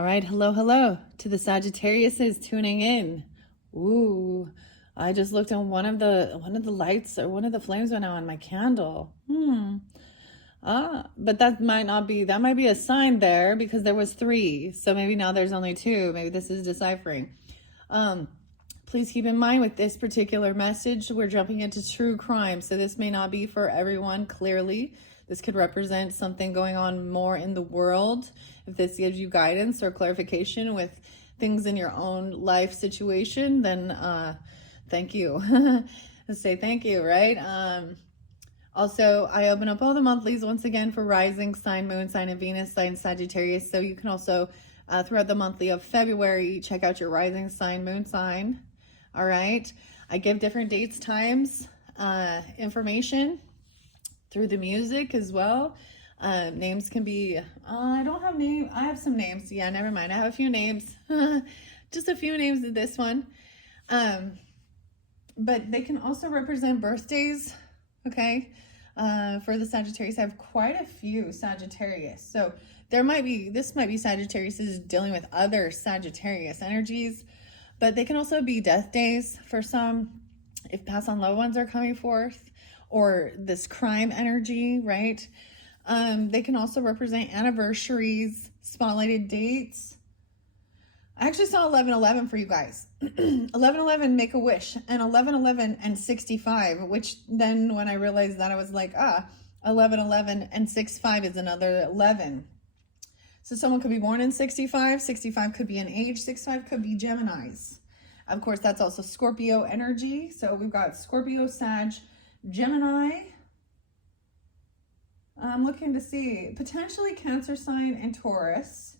All right, hello to the Sagittariuses tuning in. Ooh, I just looked on one of the lights, or one of the flames went out on my candle. But that might be a sign there, because there was three. So maybe now there's only two. Maybe this is deciphering. Please keep in mind, with this particular message, we're jumping into true crime. So this may not be for everyone, clearly. This could represent something going on more in the world. If this gives you guidance or clarification with things in your own life situation, then thank you. Say thank you, right? Also, I open up all the monthlies once again for rising sign, moon sign, and Venus sign, Sagittarius. So you can also, throughout the monthly of February, check out your rising sign, moon sign. All right. I give different dates, times, information through the music as well. Names can be, I don't have name. I have some names. Yeah, never mind. I have a few names. Just a few names of this one. But they can also represent birthdays. Okay. For the Sagittarius, I have quite a few Sagittarius. So this might be Sagittarius is dealing with other Sagittarius energies, but they can also be death days for some, if past on loved ones are coming forth, or this crime energy, right? They can also represent anniversaries, spotlighted dates. I actually saw 1111 for you guys. 1111, make a wish, and 1111 and 65, which then when I realized that, I was like, 1111 and 65 is another 11. So someone could be born in 65. 65 could be an age. 65 could be Geminis. Of course, that's also Scorpio energy. So we've got Scorpio, Sag, Gemini. I'm looking to see potentially Cancer sign and Taurus.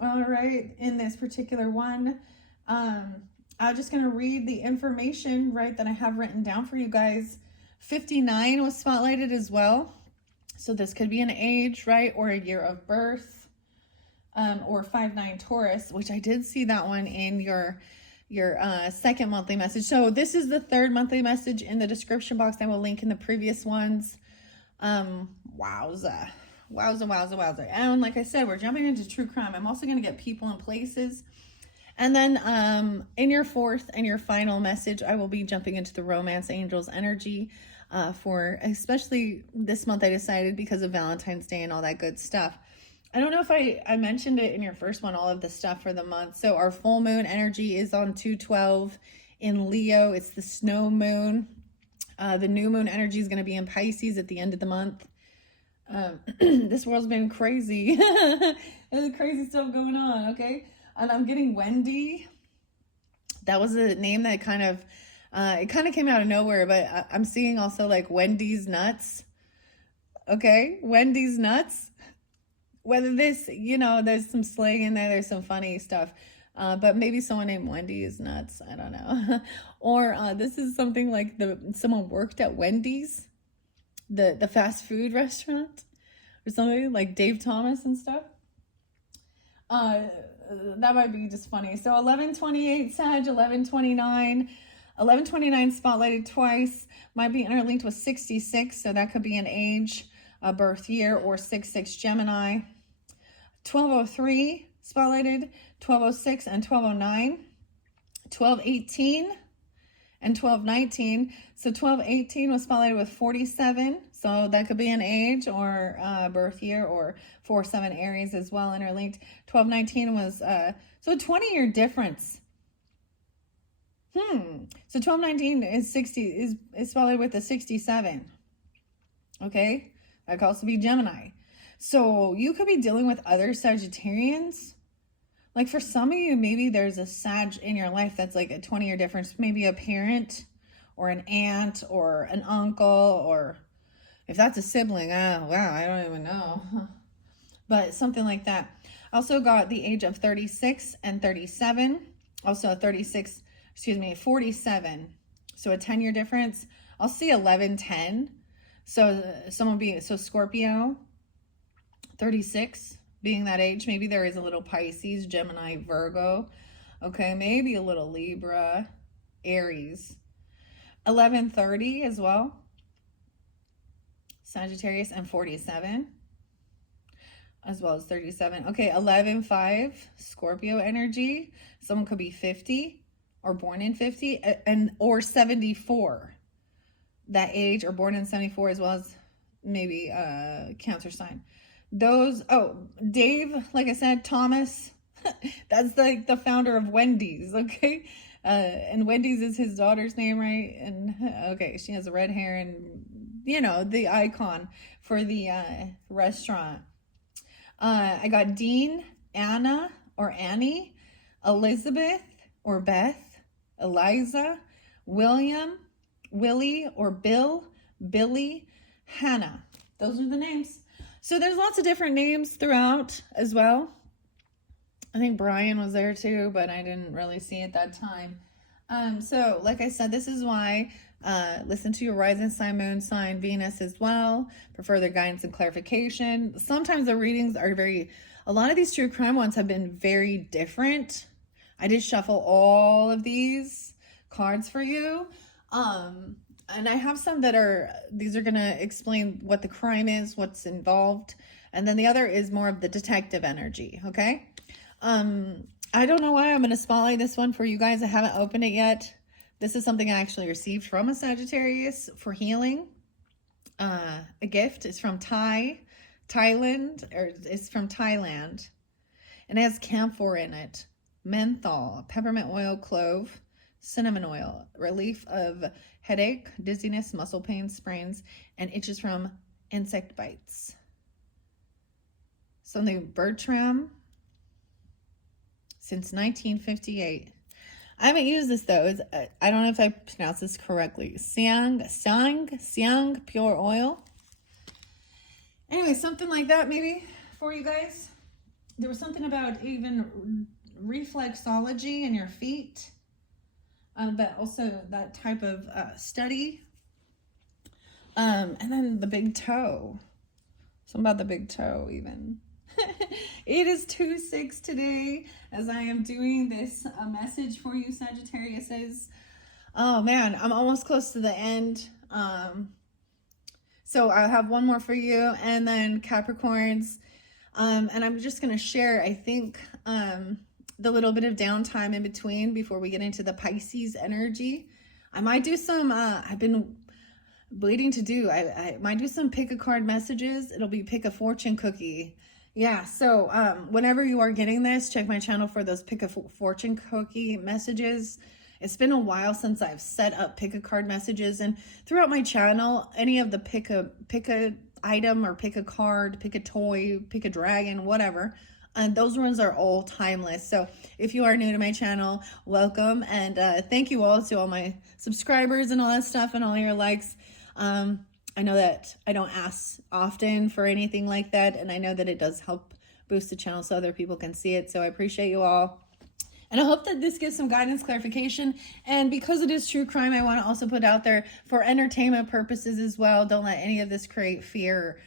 All right, in this particular one, I'm just going to read the information, right, that I have written down for you guys. 59 was spotlighted as well. So this could be an age, right, or a year of birth, or 59 Taurus, which I did see that one in your second monthly message. So this is the third monthly message in the description box. I will link in the previous ones. Wowza. And like I said, we're jumping into true crime. I'm also going to get people and places. And then in your fourth and your final message, I will be jumping into the romance angels energy for especially this month. I decided because of Valentine's Day and all that good stuff. I don't know if I mentioned it in your first one, all of the stuff for the month. So our full moon energy is on 2/12 in Leo. It's the snow moon. The new moon energy is going to be in Pisces at the end of the month. This world's been crazy. There's crazy stuff going on, okay? And I'm getting Wendy. That was a name that kind of came out of nowhere, but I'm seeing also like Wendy's nuts. Okay, Wendy's nuts. Whether this, there's some slang in there, there's some funny stuff. But maybe someone named Wendy is nuts. I don't know. Or this is something like someone worked at Wendy's, the fast food restaurant, or something like Dave Thomas and stuff. That might be just funny. So 1128 Sag, 1129 spotlighted twice, might be interlinked with 66. So that could be an age, a birth year, or 66 Gemini. 1203 spotlighted, 1206 and 1209, 1218 and 1219. So 1218 was spotlighted with 47. So that could be an age or birth year, or 47 Aries as well, interlinked. 1219 was so a 20-year difference. So 1219 is 60 is spotlighted with a 67. Okay, that could also be Gemini. So you could be dealing with other Sagittarians. Like for some of you, maybe there's a Sag in your life that's like a 20-year difference. Maybe a parent or an aunt or an uncle, or if that's a sibling, wow, I don't even know. But something like that. Also got the age of 36 and 37. Also 47. So a 10-year difference. I'll see 1110. So Scorpio, 36 being that age. Maybe there is a little Pisces, Gemini, Virgo. Okay, maybe a little Libra, Aries. 1130 as well. Sagittarius and 47. as well as 37. Okay, 11-5, Scorpio energy. Someone could be 50 or born in 50 and or 74. That age, or born in 74, as well as maybe Cancer sign. Those, oh, Dave, like I said, Thomas, that's like the founder of Wendy's, okay? And Wendy's is his daughter's name, right? And okay, she has red hair and, you know, the icon for the restaurant. I got Dean, Anna or Annie, Elizabeth or Beth, Eliza, William, Willie or Bill, Billy, Hannah. Those are the names. So there's lots of different names throughout as well. I think Brian was there too, but I didn't really see it that time. So like I said, this is why listen to your rising sign, moon sign, Venus as well for further guidance and clarification. Sometimes the readings are a lot of these true crime ones have been very different. I did shuffle all of these cards for you. And I have some that these are going to explain what the crime is, what's involved. And then the other is more of the detective energy. Okay. I don't know why I'm going to spotlight this one for you guys. I haven't opened it yet. This is something I actually received from a Sagittarius for healing. A gift is from Thailand, or it's from Thailand. And it has camphor in it, menthol, peppermint oil, clove, cinnamon oil, relief of headache, dizziness, muscle pain, sprains, and itches from insect bites. Something Bertram since 1958. I haven't used this though. I don't know if I pronounce this correctly. Siang pure oil. Anyway, something like that maybe for you guys. There was something about even reflexology in your feet. But also that type of study. And then the big toe. Something about the big toe even. It is 2/6 today as I am doing this message for you, Sagittariuses. Oh man, I'm almost close to the end. So I'll have one more for you, and then Capricorns. And I'm just going to share, I think, the little bit of downtime in between before we get into the Pisces energy. I might do some, I've been waiting to do, I might do some pick a card messages. It'll be pick a fortune cookie. Yeah, so whenever you are getting this, check my channel for those pick a fortune cookie messages. It's been a while since I've set up pick a card messages, and throughout my channel, any of the pick a item or pick a card, pick a toy, pick a dragon, whatever, and those ones are all timeless. So if you are new to my channel, welcome, and thank you all to all my subscribers and all that stuff and all your likes. I know that I don't ask often for anything like that, and I know that it does help boost the channel so other people can see it. So I appreciate you all. And I hope that this gives some guidance, clarification. And because it is true crime, I want to also put out there for entertainment purposes as well. Don't let any of this create fear.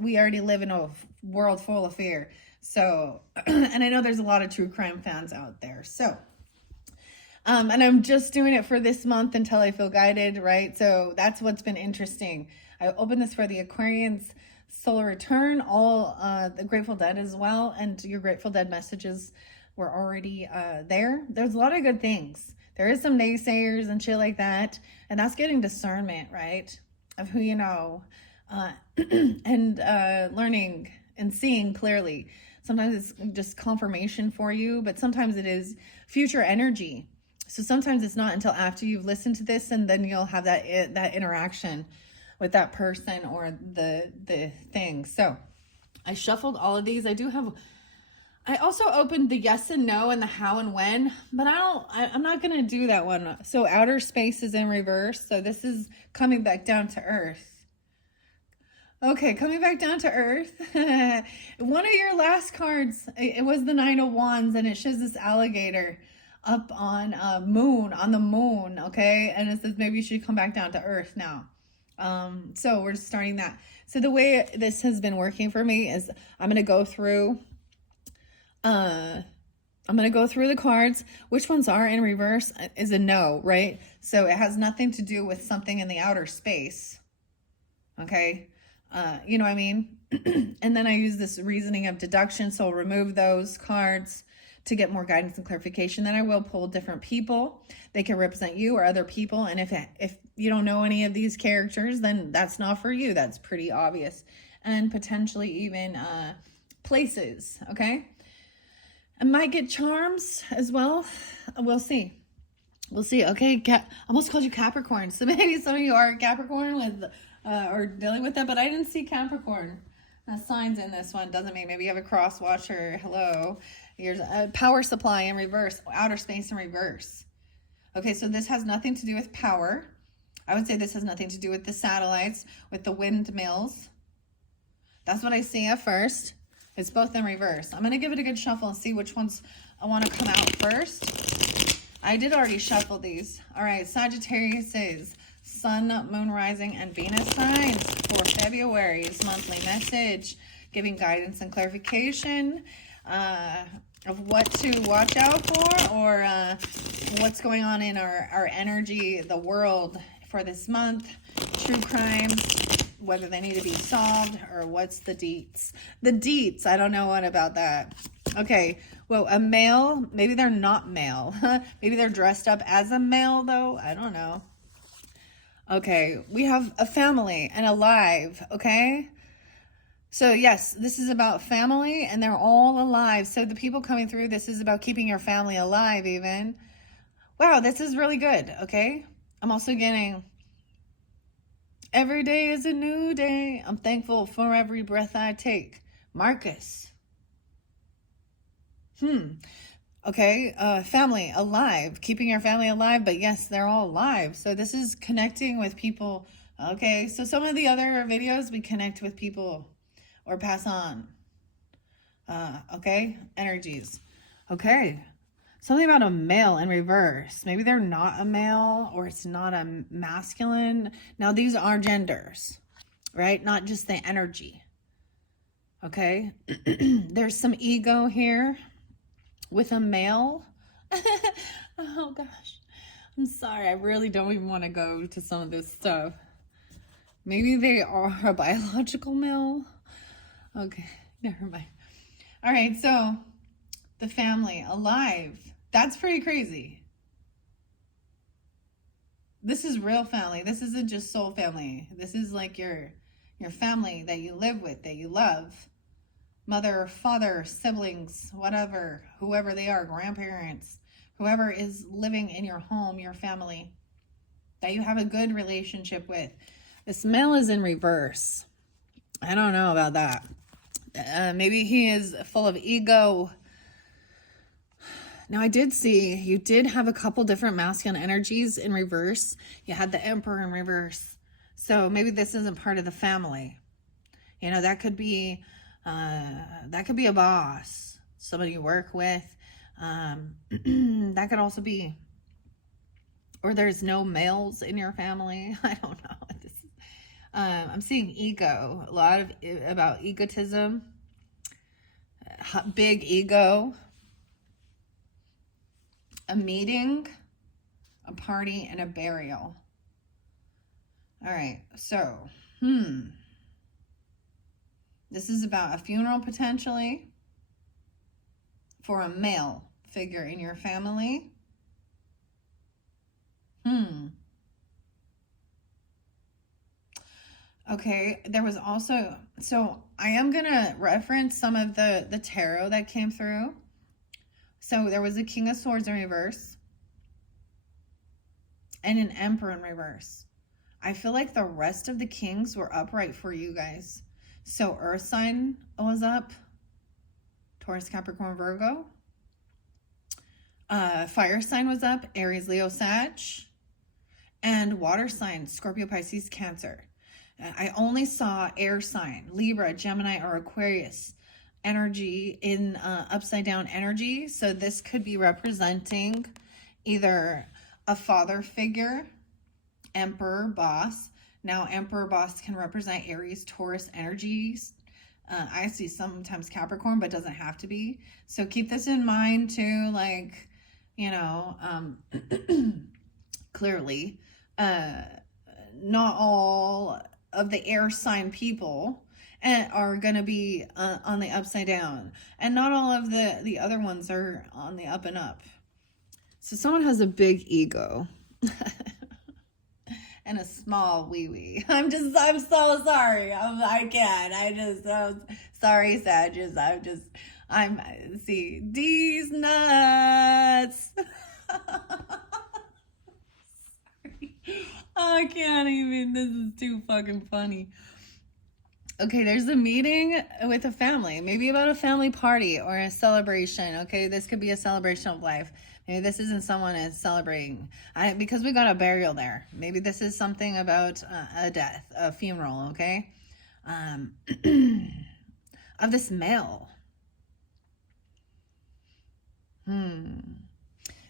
We already live in a world full of fear. So, and I know there's a lot of true crime fans out there. So, and I'm just doing it for this month until I feel guided, right? So that's what's been interesting. I opened this for the Aquarians solar return, all the Grateful Dead as well. And your Grateful Dead messages were already there. There's a lot of good things. There is some naysayers and shit like that. And that's getting discernment, right? Of who you know. And learning and seeing clearly. Sometimes it's just confirmation for you, but sometimes it is future energy. So sometimes it's not until after you've listened to this, and then you'll have that interaction with that person or the thing. So I shuffled all of these. I also opened the yes and no and the how and when, but I'm not going to do that one. So outer space is in reverse. So this is coming back down to earth. Okay, coming back down to earth. One of your last cards, it was the Nine of Wands, and it shows this alligator up on the moon, okay? And it says maybe you should come back down to earth now. So we're just starting that. So the way this has been working for me is I'm going to go through the cards. Which ones are in reverse is a no, right? So it has nothing to do with something in the outer space. Okay. You know what I mean? And then I use this reasoning of deduction, so I'll remove those cards to get more guidance and clarification. Then I will pull different people. They can represent you or other people. And if you don't know any of these characters, then that's not for you. That's pretty obvious. And potentially even places, okay? I might get charms as well. We'll see. We'll see. Okay, I almost called you Capricorn. So maybe some of you are Capricorn with or dealing with that, but I didn't see Capricorn signs in this one. Doesn't mean maybe you have a cross watcher. Hello. Here's a power supply in reverse, outer space in reverse. Okay, so this has nothing to do with power. I would say this has nothing to do with the satellites, with the windmills. That's what I see at first. It's both in reverse. I'm going to give it a good shuffle and see which ones I want to come out first. I did already shuffle these. All right, Sagittarius is Sun, Moon, Rising, and Venus signs for February's monthly message, giving guidance and clarification of what to watch out for, or what's going on in our energy, the world for this month, true crimes, whether they need to be solved, or what's the deets. The deets, I don't know what about that. Okay, well, a male, maybe they're not male. Maybe they're dressed up as a male, though. I don't know. Okay, we have a family and alive, okay? So yes, this is about family and they're all alive. So the people coming through, this is about keeping your family alive even. Wow, this is really good, okay? I'm also getting, every day is a new day. I'm thankful for every breath I take. Marcus. Okay, family, alive, keeping your family alive, but yes, they're all alive. So this is connecting with people. Okay, so some of the other videos, we connect with people or pass on. Okay, energies. Okay, something about a male in reverse. Maybe they're not a male or it's not a masculine. Now, these are genders, right? Not just the energy. Okay, there's some ego here. With a male. Oh gosh, I'm sorry, I really don't even want to go to some of this stuff. Maybe they are a biological male. Okay, never mind. All right, so the family alive, that's pretty crazy. This is real family. This isn't just soul family. This is like your family that you live with, that you love. Mother, father, siblings, whatever, whoever they are, grandparents, whoever is living in your home, your family, that you have a good relationship with. This male is in reverse. I don't know about that. Maybe he is full of ego. Now, I did see you did have a couple different masculine energies in reverse. You had the Emperor in reverse. So maybe this isn't part of the family. You know, that could be a boss, somebody you work with. That could also be, or there's no males in your family. I don't know. I'm seeing ego, a lot of about egotism, big ego, a meeting, a party, and a burial. All right, so, this is about a funeral potentially for a male figure in your family. Okay, there was also, so I am going to reference some of the tarot that came through. So there was a King of Swords in reverse and an Emperor in reverse. I feel like the rest of the kings were upright for you guys. So Earth sign was up, Taurus, Capricorn, Virgo. Fire sign was up, Aries, Leo, Sag. And water sign, Scorpio, Pisces, Cancer. I only saw air sign, Libra, Gemini, or Aquarius energy in upside down energy. So this could be representing either a father figure, Emperor, boss. Now, Emperor, boss can represent Aries, Taurus energies. I see sometimes Capricorn, but doesn't have to be. So keep this in mind too, like, you know, clearly, not all of the air sign people and are going to be on the upside down. And not all of the other ones are on the up and up. So someone has a big ego and a small wee wee. I'm so sorry. I can't. Sorry, Sagittarius. See, these nuts. I can't even. This is too fucking funny. Okay, there's a meeting with a family, maybe about a family party or a celebration. Okay, this could be a celebration of life. Maybe this isn't someone is celebrating because we got a burial there. Maybe this is something about a death, a funeral. Okay, of this male.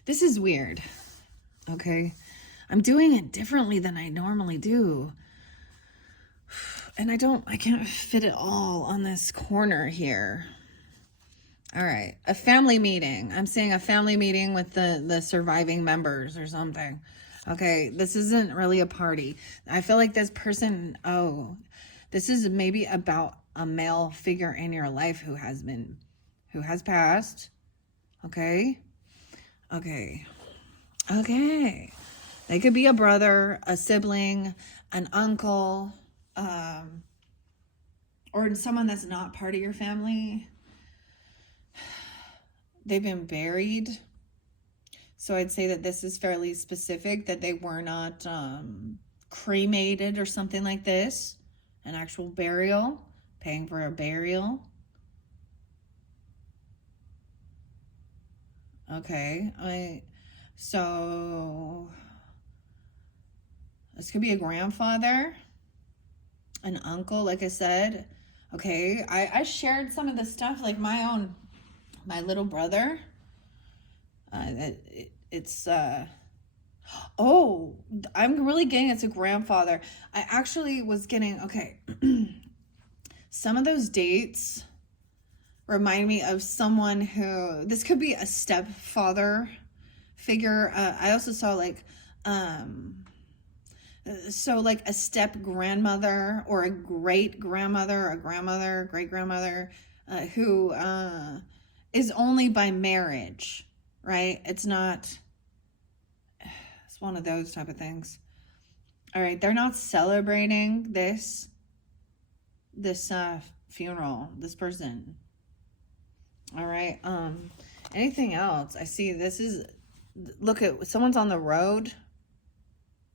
This is weird. Okay, I'm doing it differently than I normally do. And I can't fit it all on this corner here. All right, a family meeting. I'm seeing a family meeting with the surviving members or something. Okay, this isn't really a party. I feel like this person, this is maybe about a male figure in your life who has passed. Okay. They could be a brother, a sibling, an uncle, or someone that's not part of your family. They've been buried. So I'd say that this is fairly specific, that they were not cremated or something like this. An actual burial, paying for a burial. Okay, so this could be a grandfather, an uncle, like I said. Okay, I shared some of the stuff, like my little brother. I'm really getting it's a grandfather. I actually was getting, okay, some of those dates remind me of someone who, this could be a stepfather figure. I also saw like a step grandmother or a great grandmother, great grandmother, who is only by marriage, right? It's one of those type of things. All right, they're not celebrating this funeral, this person. All right, anything else? I see look at someone's on the road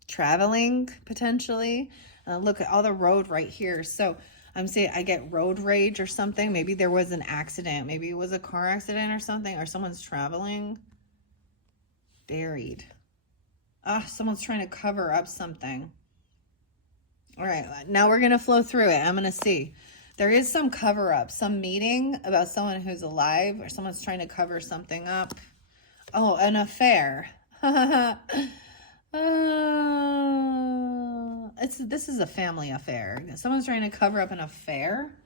traveling potentially. Look at all the road right here. So I'm saying I get road rage or something. Maybe there was an accident. Maybe it was a car accident or something, or someone's traveling. Buried. Someone's trying to cover up something. All right, now we're going to flow through it. I'm going to see. There is some cover up, some meeting about someone who's alive, or someone's trying to cover something up. Oh, an affair. This is a family affair. Someone's trying to cover up an affair.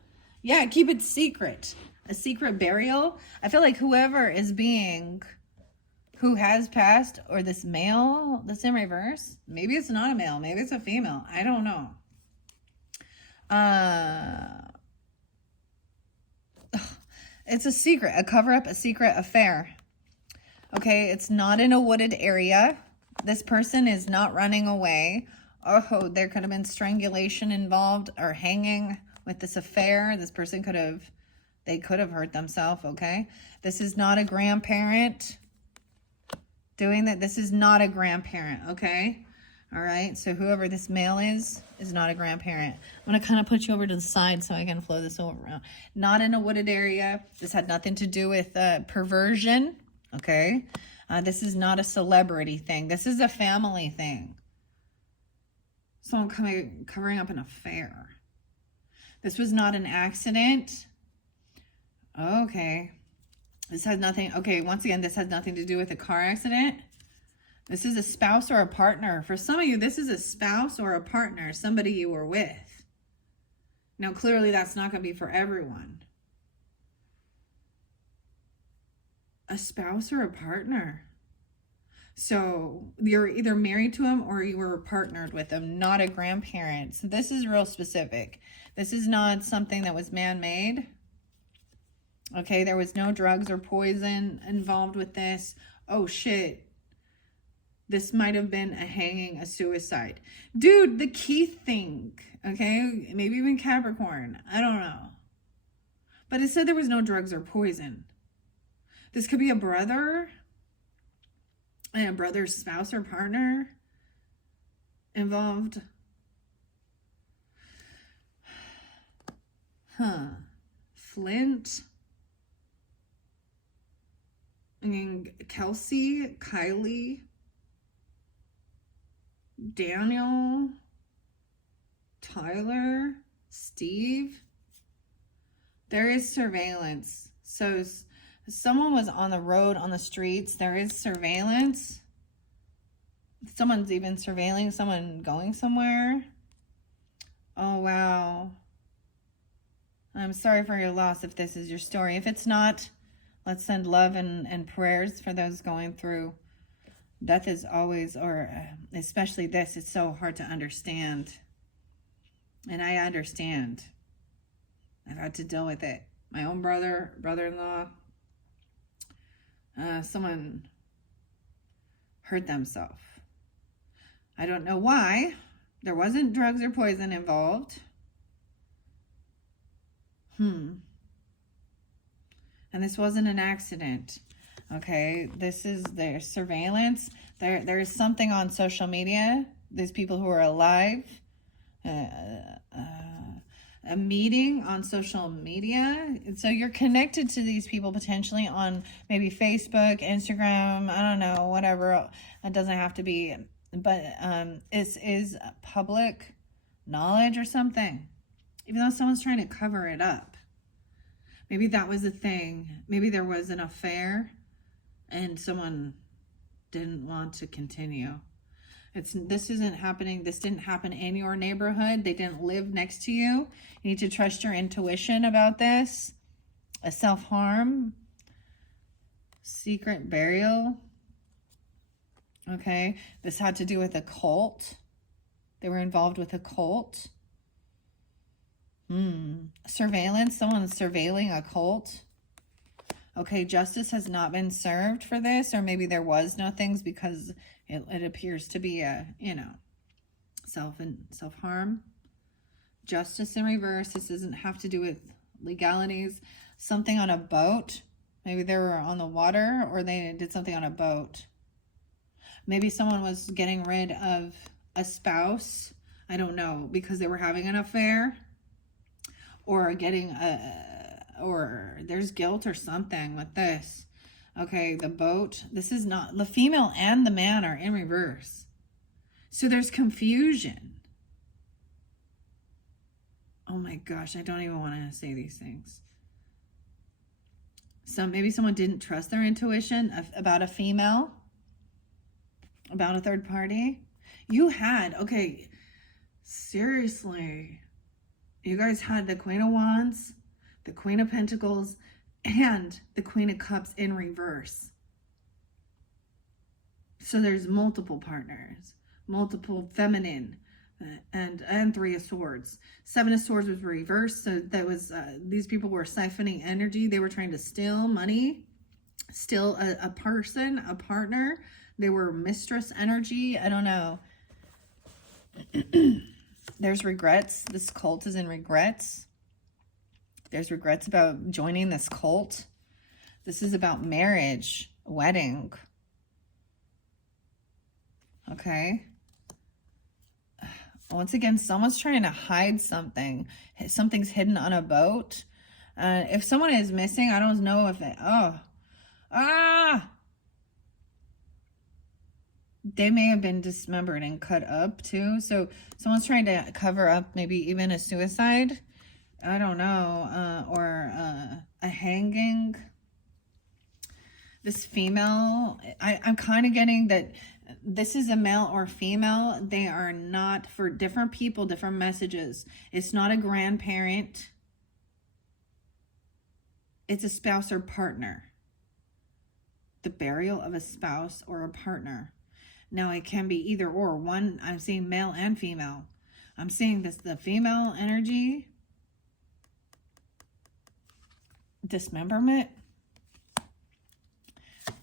Yeah, keep it secret. A secret burial. I feel like who has passed, or this male that's in reverse. Maybe it's not a male. Maybe it's a female. I don't know. It's a secret, a cover up, a secret affair. Okay, it's not in a wooded area. This person is not running away. Oh, there could have been strangulation involved or hanging with this affair. This person could have hurt themselves, okay? This is not a grandparent doing that. This is not a grandparent, okay? All right, so whoever this male is not a grandparent. I'm going to kind of put you over to the side so I can flow this over around. Not in a wooded area. This had nothing to do with perversion, okay? This is not a celebrity thing. This is a family thing. Someone covering up an affair. This was not an accident. Okay. This has nothing. Okay, once again, this has nothing to do with a car accident. This is a spouse or a partner. For some of you, this is a spouse or a partner, somebody you were with. Now, clearly, that's not going to be for everyone. A spouse or a partner. So you're either married to him or you were partnered with him, not a grandparent. So this is real specific. This is not something that was man-made. Okay, there was no drugs or poison involved with this. Oh, shit. This might have been a hanging, a suicide. Dude, the key thing, okay? Maybe even Capricorn. I don't know. But it said there was no drugs or poison. This could be a brother, and a brother's spouse or partner involved. Flint. And Kelsey, Kylie, Daniel, Tyler, Steve. There is surveillance. So someone was on the road, on the streets. There is surveillance. Someone's even surveilling someone going somewhere. Oh, wow. I'm sorry for your loss if this is your story. If it's not, let's send love and prayers for those going through. Death is always, or especially this, it's so hard to understand. And I understand. I've had to deal with it. My own brother-in-law, someone hurt themselves. I don't know why. There wasn't drugs or poison involved. And this wasn't an accident. Okay, this is their surveillance. There's something on social media. There's people who are alive. A meeting on social media. So you're connected to these people potentially on maybe Facebook, Instagram, I don't know, whatever. It doesn't have to be, but it is public knowledge or something. Even though someone's trying to cover it up. Maybe that was the thing. Maybe there was an affair and someone didn't want to continue. This isn't happening. This didn't happen in your neighborhood. They didn't live next to you. You need to trust your intuition about this. A self-harm. Secret burial. Okay. This had to do with a cult. They were involved with a cult. Surveillance. Someone's surveilling a cult. Okay, justice has not been served for this, or maybe there was no things because it appears to be a, self-harm. Justice in reverse. This doesn't have to do with legalities. Something on a boat. Maybe they were on the water, or they did something on a boat. Maybe someone was getting rid of a spouse. I don't know, because they were having an affair. Or getting or there's guilt or something with this. Okay, the boat. This is not, the female and the man are in reverse. So there's confusion. Oh my gosh, I don't even want to say these things. So maybe someone didn't trust their intuition about a female, about a third party. You had, okay, seriously. You guys had the Queen of Wands, the Queen of Pentacles, and the Queen of Cups in reverse. So there's multiple partners, multiple feminine, and Three of Swords. Seven of Swords was reversed. So that was, these people were siphoning energy. They were trying to steal money, steal a person, a partner. They were mistress energy. I don't know. There's regrets. This cult is in regrets. There's regrets about joining this cult. This is about marriage, wedding. Okay. Once again, someone's trying to hide something. Something's hidden on a boat. If someone is missing, I don't know if it... They may have been dismembered and cut up too. So someone's trying to cover up maybe even a suicide. I don't know. Or a hanging. This female, I'm kind of getting that this is a male or female. They are not, for different people, different messages. It's not a grandparent. It's a spouse or partner. the burial of a spouse or a partner. Now, it can be either or. One, I'm seeing male and female. I'm seeing this, the female energy, dismemberment.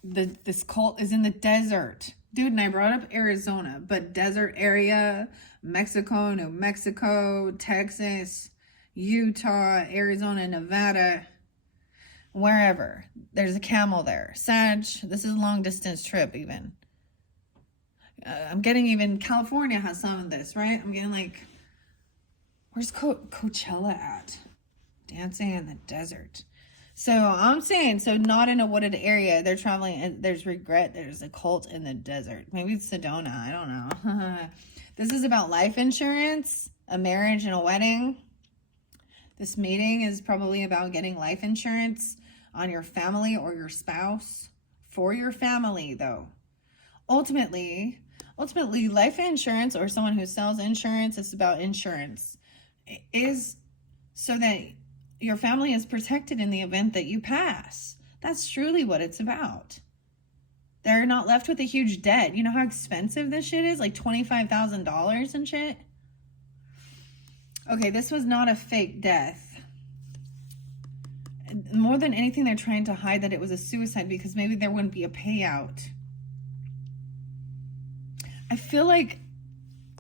This cult is in the desert. Dude, and I brought up Arizona, but desert area, Mexico, New Mexico, Texas, Utah, Arizona, Nevada, wherever. There's a camel there. Sag, this is a long distance trip even. I'm getting even California has some of this, right? I'm getting like, where's Coachella at? Dancing in the desert. So I'm saying, so not in a wooded area. They're traveling, and there's regret. There's a cult in the desert. Maybe it's Sedona. I don't know. This is about life insurance, a marriage, and a wedding. This meeting is probably about getting life insurance on your family or your spouse. For your family, though. Ultimately, life insurance, or someone who sells insurance, it's about insurance. It is so that your family is protected in the event that you pass. That's truly what it's about. They're not left with a huge debt. You know how expensive this shit is? Like $25,000 and shit. Okay, this was not a fake death. More than anything, they're trying to hide that it was a suicide because maybe there wouldn't be a payout. I feel like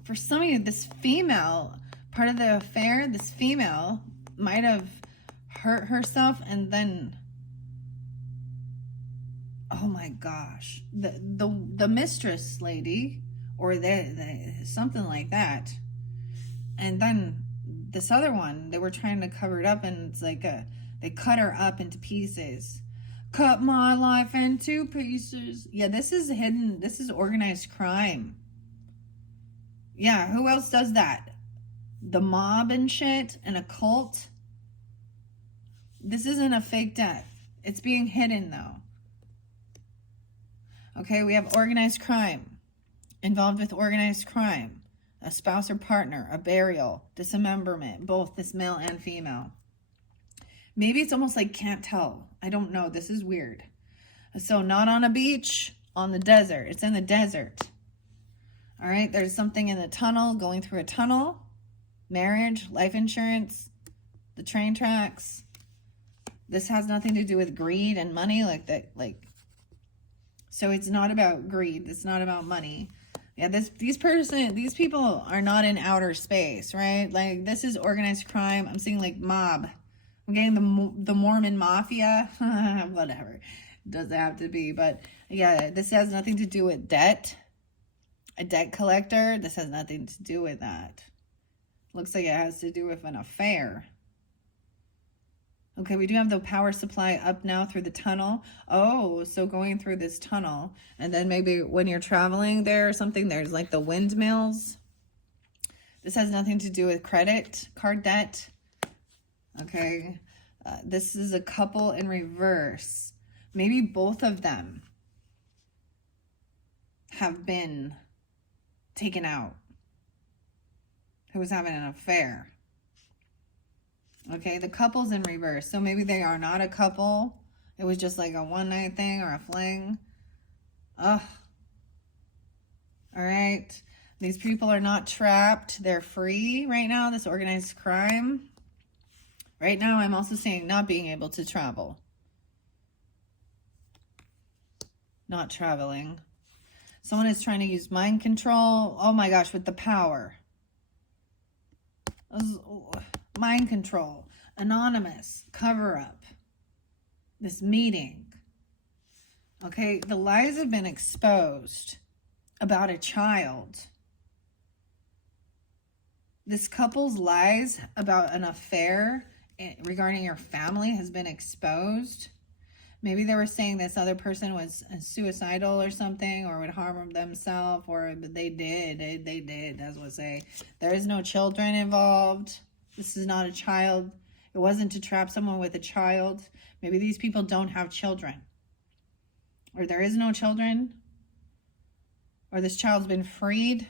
for some of you, this female, part of the affair, this female might have hurt herself, and then, oh my gosh, the mistress lady, or something like that, and then this other one, they were trying to cover it up, and it's like they cut her up into pieces. Cut my life into pieces. Yeah, this is hidden. This is organized crime. Yeah, who else does that? The mob and shit, and a cult. This isn't a fake death. It's being hidden, though. Okay, we have organized crime. Involved with organized crime. A spouse or partner, a burial, dismemberment, both this male and female. Maybe it's almost like can't tell. I don't know. This is weird. So not on a beach, on the desert. It's in the desert. All right, there's something in the tunnel, going through a tunnel. Marriage, life insurance, the train tracks. This has nothing to do with greed and money like that. So it's not about greed. It's not about money. Yeah, these people are not in outer space, right? Like, this is organized crime. I'm seeing like mob. I'm getting the Mormon mafia. Whatever. Doesn't have to be. But yeah, this has nothing to do with debt. A debt collector. This has nothing to do with that. Looks like it has to do with an affair. Okay, we do have the power supply up now through the tunnel. Oh, so going through this tunnel. And then maybe when you're traveling there or something, there's like the windmills. This has nothing to do with credit card debt. Okay, this is a couple in reverse. Maybe both of them have been taken out. Who was having an affair. Okay, the couple's in reverse. So maybe they are not a couple. It was just like a one-night thing or a fling. Ugh. All right. These people are not trapped. They're free right now, this organized crime. Right now, I'm also seeing not being able to travel. Not traveling. Someone is trying to use mind control. Oh my gosh, with the power. Mind control, anonymous, cover up, this meeting. Okay, the lies have been exposed about a child. This couple's lies about an affair regarding your family has been exposed. Maybe they were saying this other person was suicidal or something, or would harm themselves, or they did, as we'll say. There is no children involved. This is not a child. It wasn't to trap someone with a child. Maybe these people don't have children. Or there is no children. Or this child's been freed.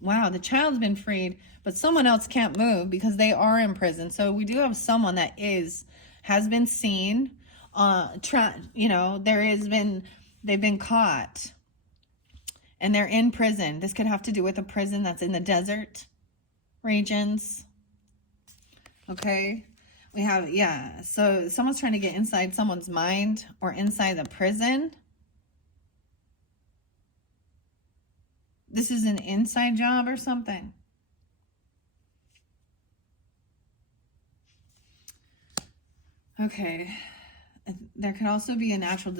Wow, the child's been freed, but someone else can't move because they are in prison. So we do have someone that has been seen. they've been caught and they're in prison. This could have to do with a prison that's in the desert regions. Okay. We have, yeah. So someone's trying to get inside someone's mind or inside the prison. This is an inside job or something. Okay. There could also be a natural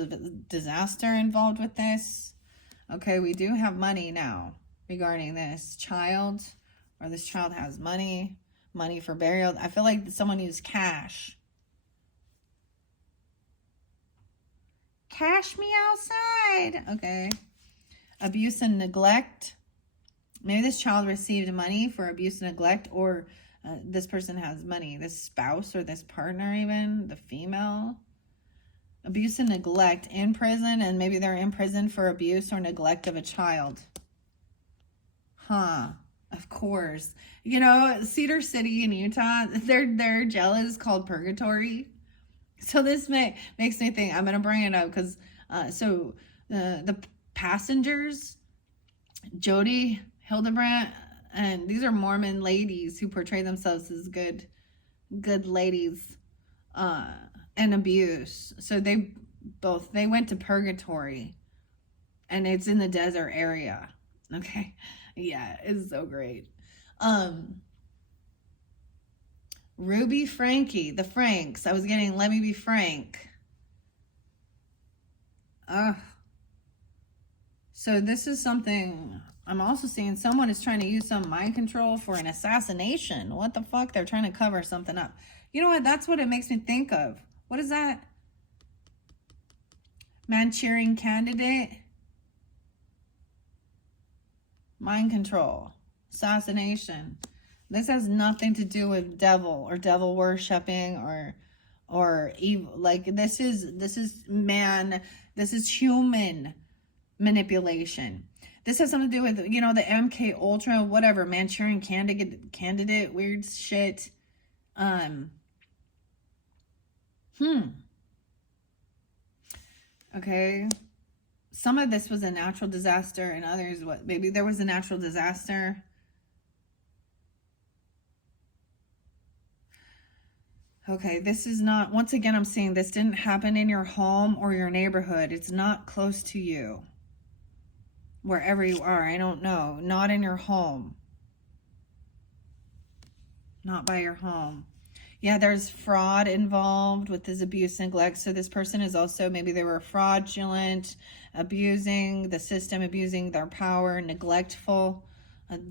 disaster involved with this. Okay, we do have money now regarding this child, or this child has money for burial. I feel like someone used cash. Cash me outside. Okay. Abuse and neglect. Maybe this child received money for abuse and neglect, or this person has money. This spouse or this partner, even the female. Abuse and neglect in prison, and maybe they're in prison for abuse or neglect of a child. Huh. Of course. You know, Cedar City in Utah, their jail is called Purgatory. So this makes me think, I'm going to bring it up because, the passengers, Jody, Hildebrandt, and these are Mormon ladies who portray themselves as good ladies, and abuse. So they went to purgatory, and it's in the desert area. Okay. Yeah, it's so great. Ruby Frankie, the Franks. I was getting Let Me Be Frank. So this is something, I'm also seeing someone is trying to use some mind control for an assassination. What the fuck? They're trying to cover something up. You know what? That's what it makes me think of. What is that? Manchurian Candidate? Mind control. Assassination. This has nothing to do with devil or devil worshipping or evil. Like this is man. This is human manipulation. This has something to do with, you know, the MK Ultra, whatever, Manchurian candidate, weird shit. Okay. Some of this was a natural disaster, and others, maybe there was a natural disaster. Okay, this is not, once again, I'm seeing this didn't happen in your home or your neighborhood. It's not close to you. Wherever you are, I don't know. Not in your home. Not by your home. Yeah, there's fraud involved with this abuse and neglect. So this person is also, maybe they were fraudulent, abusing the system, abusing their power, neglectful,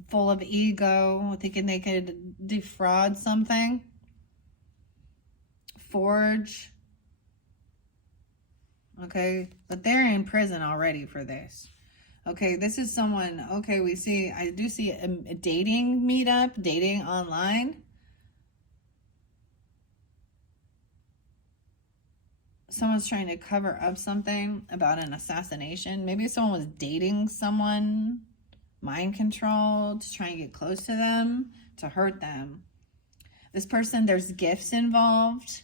full of ego, thinking they could defraud something. Forge. Okay, but they're in prison already for this. Okay, this is someone, okay, I do see a dating meetup, dating online. Someone's trying to cover up something about an assassination. Maybe someone was dating someone, mind controlled, to try and get close to them, to hurt them. This person, there's gifts involved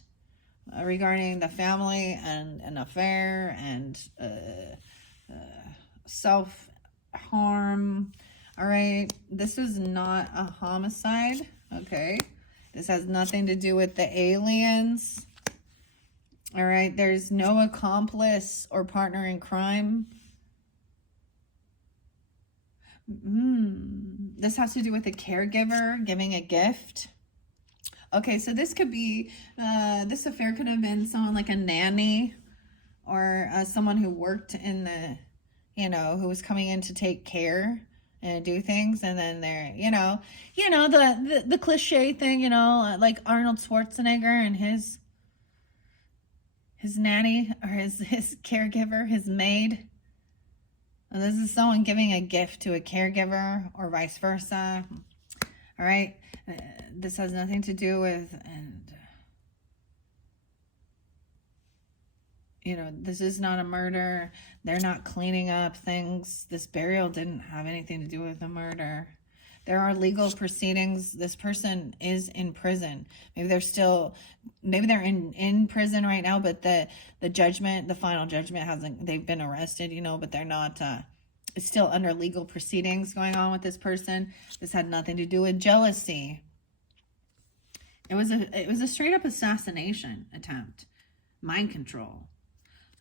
regarding the family and an affair and self-harm. All right, this is not a homicide. Okay, this has nothing to do with the aliens. All right, there's no accomplice or partner in crime. This has to do with a caregiver giving a gift. Okay, so this could be, this affair could have been someone like a nanny or someone who worked in the, you know, who was coming in to take care and do things. And then they're, the cliche thing, like Arnold Schwarzenegger and his nanny or his caregiver, his maid. And this is someone giving a gift to a caregiver or vice versa. All right. This has nothing to do with, this is not a murder. They're not cleaning up things. This burial didn't have anything to do with the murder. There are legal proceedings. This person is in prison. Maybe they're in prison right now, but the judgment, the final judgment hasn't, they've been arrested, you know, but they're not, it's still under legal proceedings going on with this person. This had nothing to do with jealousy. It was a straight up assassination attempt. Mind control.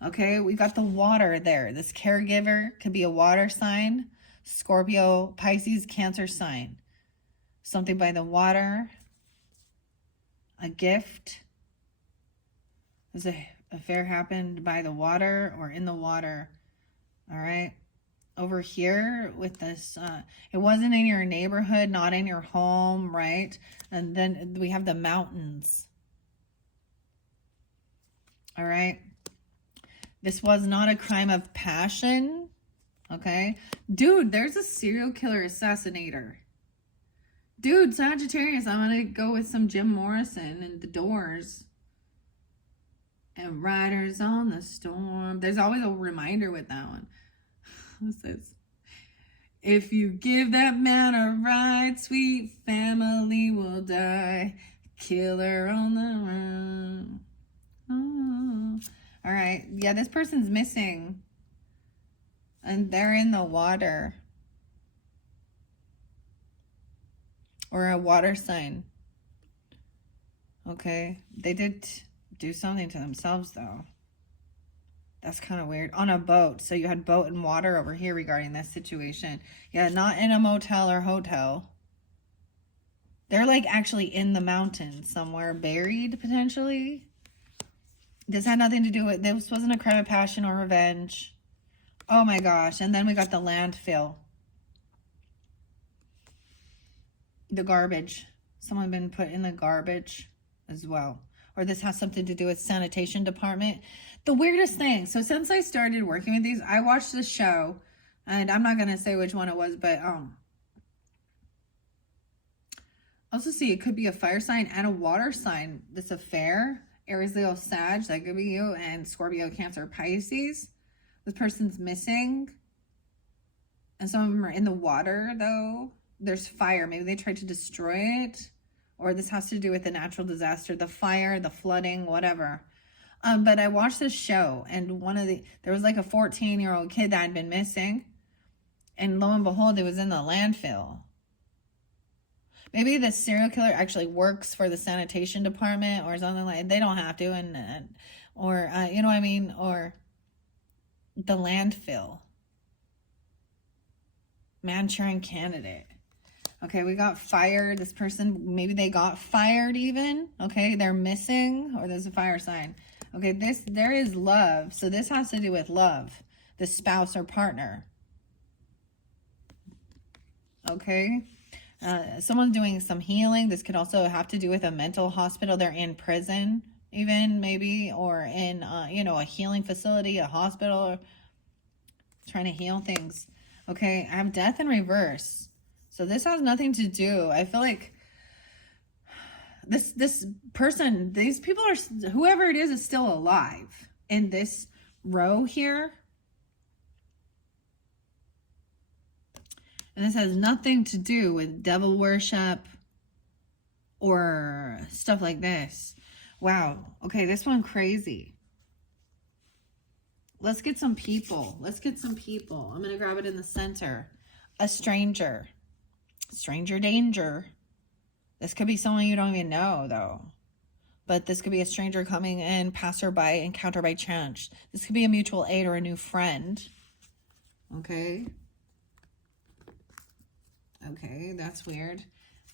Okay, we got the water there. This caregiver could be a water sign. Scorpio, Pisces, Cancer sign. Something by the water. A gift. There's a affair happened by the water or in the water. All right. Over here with this, it wasn't in your neighborhood, not in your home, right? And then we have the mountains. All right. This was not a crime of passion. Okay. Dude, there's a serial killer assassinator. Dude, Sagittarius, I'm going to go with some Jim Morrison and The Doors. And Riders on the Storm. There's always a reminder with that one. It says, if you give that man a ride, sweet family will die. Killer on the run. Oh. All right. Yeah, this person's missing. And they're in the water. Or a water sign. Okay. They did do something to themselves, though. That's kind of weird. On a boat. So you had boat and water over here regarding this situation. Yeah, not in a motel or hotel. They're like actually in the mountains somewhere, buried potentially. This had nothing to do with, this wasn't a crime of passion or revenge. Oh my gosh. And then we got the landfill. The garbage. Someone been put in the garbage as well. Or this has something to do with sanitation department. The weirdest thing. So since I started working with these, I watched this show. And I'm not going to say which one it was, but also see it could be a fire sign and a water sign. This affair. Aries, Leo, Sag. That could be you. And Scorpio, Cancer, Pisces. This person's missing. And some of them are in the water, though. There's fire. Maybe they tried to destroy it. Or this has to do with the natural disaster, the fire, the flooding, whatever. But I watched this show, and there was like a 14-year-old kid that had been missing. And lo and behold, it was in the landfill. Maybe the serial killer actually works for the sanitation department or something like that. They don't have to. Or you know what I mean? Or the landfill. Manchurian Candidate. Okay, we got fired. This person, maybe they got fired even. Okay, they're missing, or there's a fire sign. Okay, there is love. So this has to do with love, the spouse or partner. Okay, someone's doing some healing. This could also have to do with a mental hospital. They're in prison even, maybe, or in, a healing facility, a hospital, or trying to heal things. Okay, I have death in reverse. So this has nothing to do. I feel like this person, these people are, whoever it is still alive in this row here. And this has nothing to do with devil worship or stuff like this. Wow. Okay, this one crazy. Let's get some people. I'm going to grab it in the center. A stranger. Stranger danger. This could be someone you don't even know, though. But this could be a stranger coming in, passerby, encounter by chance. This could be a mutual aid or a new friend. Okay. Okay, that's weird.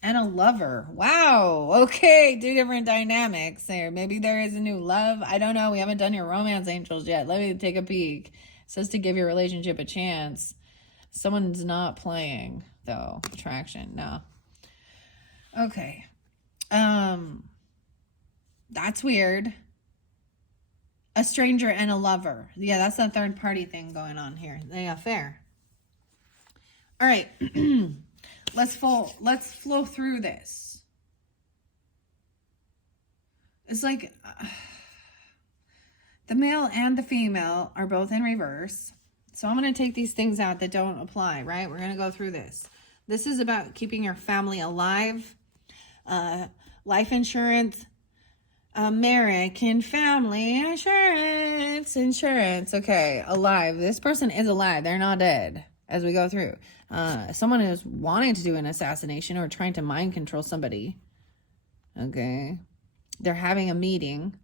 And a lover. Wow. Okay, two different dynamics there. Maybe there is a new love. I don't know. We haven't done your romance angels yet. Let me take a peek. It says to give your relationship a chance. Someone's not playing, though. Attraction. No. Okay. That's weird. A stranger and a lover. Yeah, that's a third party thing going on here. Yeah, fair. All right. Let's flow through this. It's like the male and the female are both in reverse. So I'm going to take these things out that don't apply, right? We're going to go through this. This is about keeping your family alive. Life insurance, American Family Insurance. Okay, alive. This person is alive. They're not dead as we go through. Someone is wanting to do an assassination or trying to mind control somebody. Okay. They're having a meeting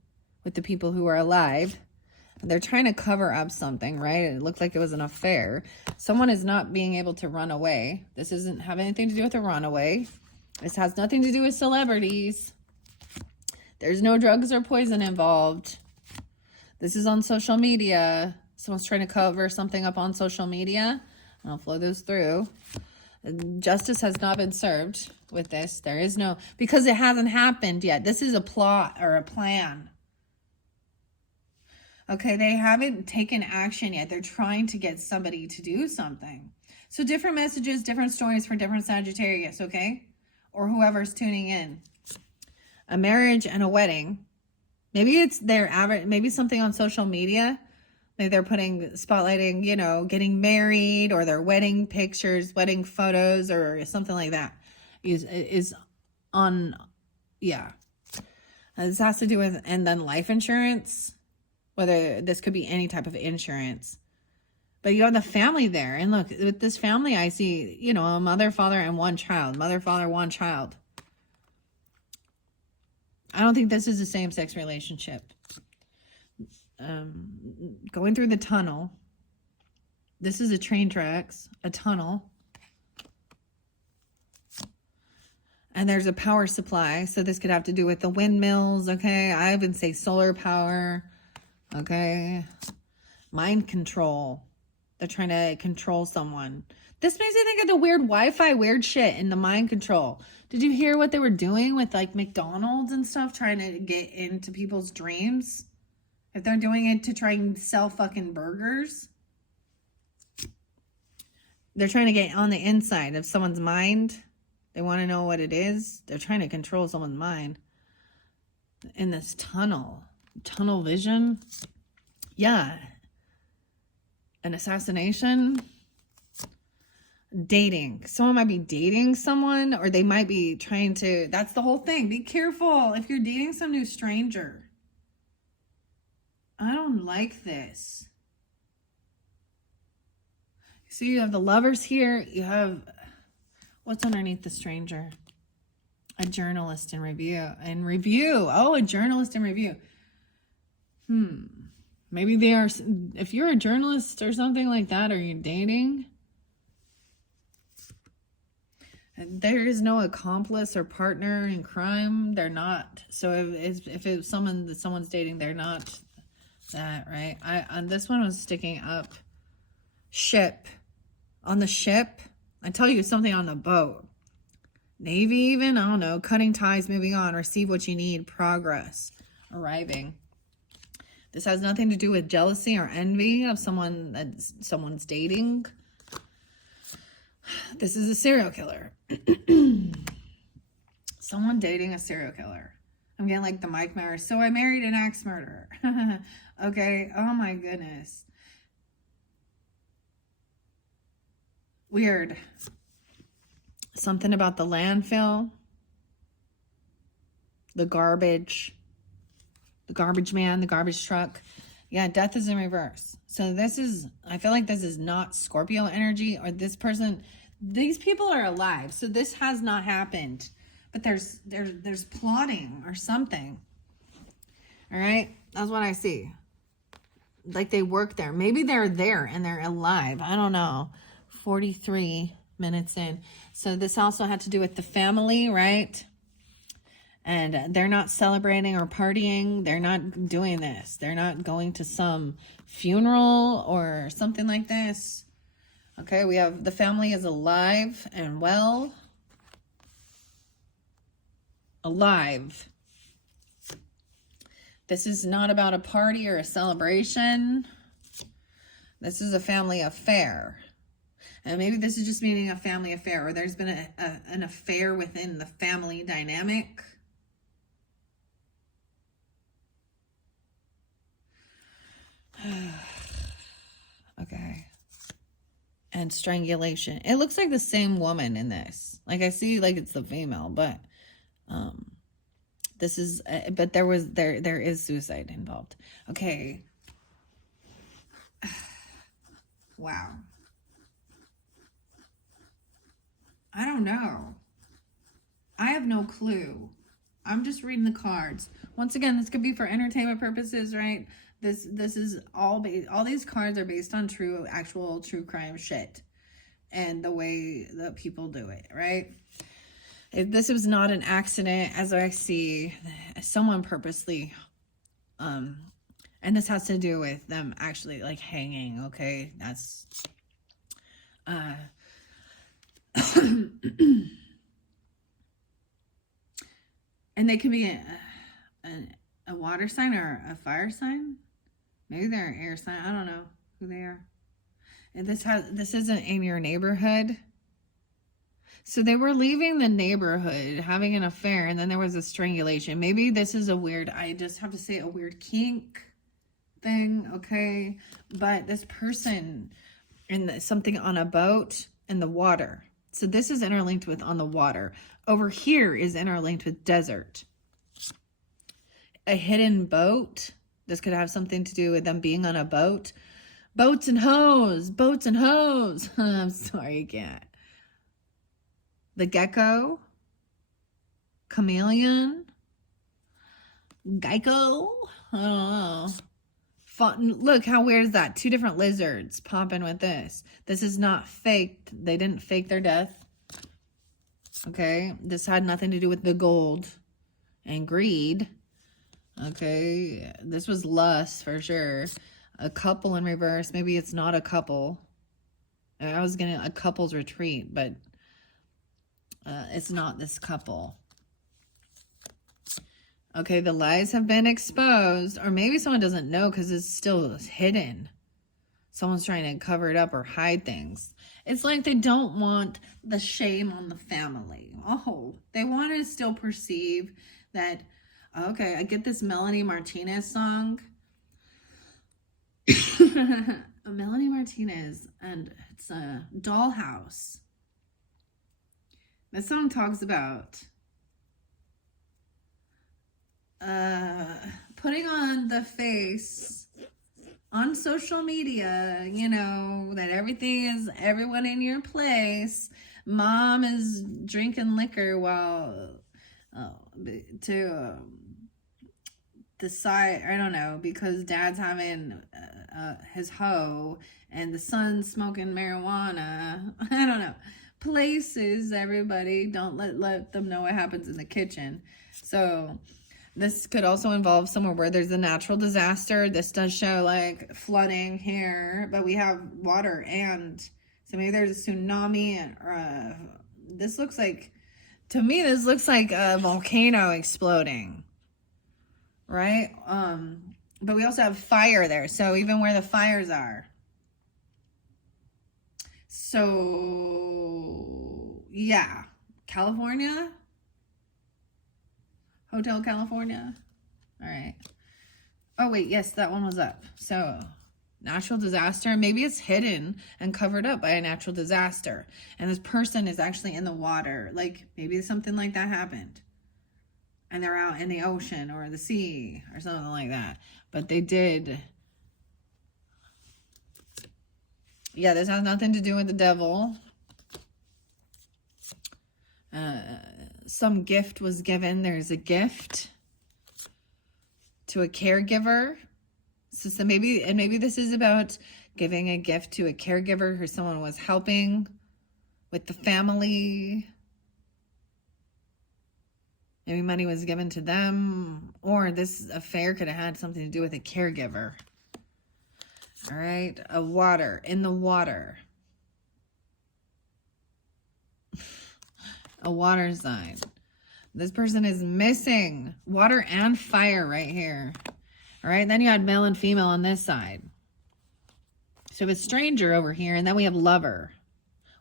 with the people who are alive. They're trying to cover up something, right? It looked like it was an affair. Someone is not being able to run away. This doesn't have anything to do with a runaway. This has nothing to do with celebrities. There's no drugs or poison involved. This is on social media. Someone's trying to cover something up on social media. I'll flow those through. Justice has not been served with this. There is no, because it hasn't happened yet. This is a plot or a plan. Okay, they haven't taken action yet. They're trying to get somebody to do something. So different messages, different stories for different Sagittarius, okay? Or whoever's tuning in. A marriage and a wedding. Maybe it's their average, maybe something on social media. Maybe they're spotlighting, you know, getting married, or their wedding pictures, wedding photos, or something like that is on, yeah. This has to do with, and then life insurance. Whether this could be any type of insurance. But you have the family there. And look, with this family, I see, you know, a mother, father, and one child. Mother, father, one child. I don't think this is a same-sex relationship. Going through the tunnel. This is a train tracks, a tunnel. And there's a power supply. So this could have to do with the windmills, okay? I even say solar power. Okay. Mind control. They're trying to control someone. This makes me think of the weird Wi-Fi weird shit in the mind control. Did you hear what they were doing with like McDonald's and stuff, trying to get into people's dreams? If they're doing it to try and sell fucking burgers. They're trying to get on the inside of someone's mind. They want to know what it is. They're trying to control someone's mind. In this tunnel vision. Yeah. An assassination. Dating. Someone might be dating someone, or they might be trying to, that's the whole thing. Be careful if you're dating some new stranger. I don't like this. So you have the lovers here. You have, what's underneath the stranger? A journalist in review. Oh, a journalist in review. Maybe they are, if you're a journalist or something like that, are you dating? There is no accomplice or partner in crime. They're not. So if it's someone that someone's dating, they're not that, right? On this one was sticking up. Ship. On the ship, I tell you something on the boat. Navy even, I don't know. Cutting ties, moving on. Receive what you need. Progress. Arriving. This has nothing to do with jealousy or envy of someone that someone's dating. This is a serial killer. Someone dating a serial killer. I'm getting like the Mike Myers. So I married an axe murderer. Okay. Oh my goodness. Weird. Something about the landfill. The garbage man, the garbage truck. Yeah, death is in reverse. So this is, I feel like this is not Scorpio energy, or this person, these people are alive. So this has not happened, but there's plotting or something. All right. That's what I see. Like they work there. Maybe they're there and they're alive. I don't know. 43 minutes in. So this also had to do with the family, right? And they're not celebrating or partying. They're not doing this. They're not going to some funeral or something like this. Okay, we have the family is alive and well. Alive. This is not about a party or a celebration. This is a family affair. And maybe this is just meaning a family affair, or there's been an affair within the family dynamic. Okay. and strangulation. It looks like the same woman in this. Like I see like it's the female, but this is but there is suicide involved. Okay. Wow. I don't know. I have no clue. I'm just reading the cards. Once again, this could be for entertainment purposes, right? This is all these cards are based on actual true crime shit and the way that people do it, right? If this was not an accident, as I see, someone purposely, and this has to do with them actually like hanging, okay? That's, and they can be a water sign or a fire sign. Maybe they're an air sign. I don't know who they are. And this isn't in your neighborhood. So they were leaving the neighborhood, having an affair, and then there was a strangulation. Maybe this is I just have to say a weird kink thing, okay? But this person in something on a boat in the water. So this is interlinked with on the water. Over here is interlinked with desert. A hidden boat. This could have something to do with them being on a boat. Boats and hoes. Boats and hoes. I'm sorry, you can't. The gecko. Chameleon. Geico. I don't know. Look how weird is that? 2 different lizards popping with this. This is not faked. They didn't fake their death. Okay. This had nothing to do with the gold and greed. Okay. This was lust for sure. A couple in reverse. Maybe it's not a couple. I was getting a couple's retreat, but it's not this couple. Okay, the lies have been exposed. Or maybe someone doesn't know because it's still hidden. Someone's trying to cover it up or hide things. It's like they don't want the shame on the family. Oh, they want to still perceive that, okay, I get this Melanie Martinez song. Melanie Martinez, and it's a Dollhouse. This song talks about putting on the face on social media, you know, that everyone in your place. Mom is drinking liquor while decide, I don't know, because dad's having his hoe and the son's smoking marijuana. I don't know. Places, everybody, don't let them know what happens in the kitchen. So this could also involve somewhere where there's a natural disaster. This does show like flooding here, but we have water, and so maybe there's a tsunami, and this looks like, to me, this looks like a volcano exploding, right? But we also have fire there, so even where the fires are. So yeah, California. Hotel California. All right. Oh, wait. Yes, that one was up. So, natural disaster. Maybe it's hidden and covered up by a natural disaster. And this person is actually in the water. Like, maybe something like that happened. And they're out in the ocean or the sea or something like that. But they did. Yeah, this has nothing to do with the devil. Some gift was given. There's a gift to a caregiver. So maybe this is about giving a gift to a caregiver who someone was helping with the family. Maybe money was given to them, or this affair could have had something to do with a caregiver. All right, a water, in the water. A water sign. This person is missing water and fire right here. All right, then you had male and female on this side. So we have a stranger over here, and then we have lover.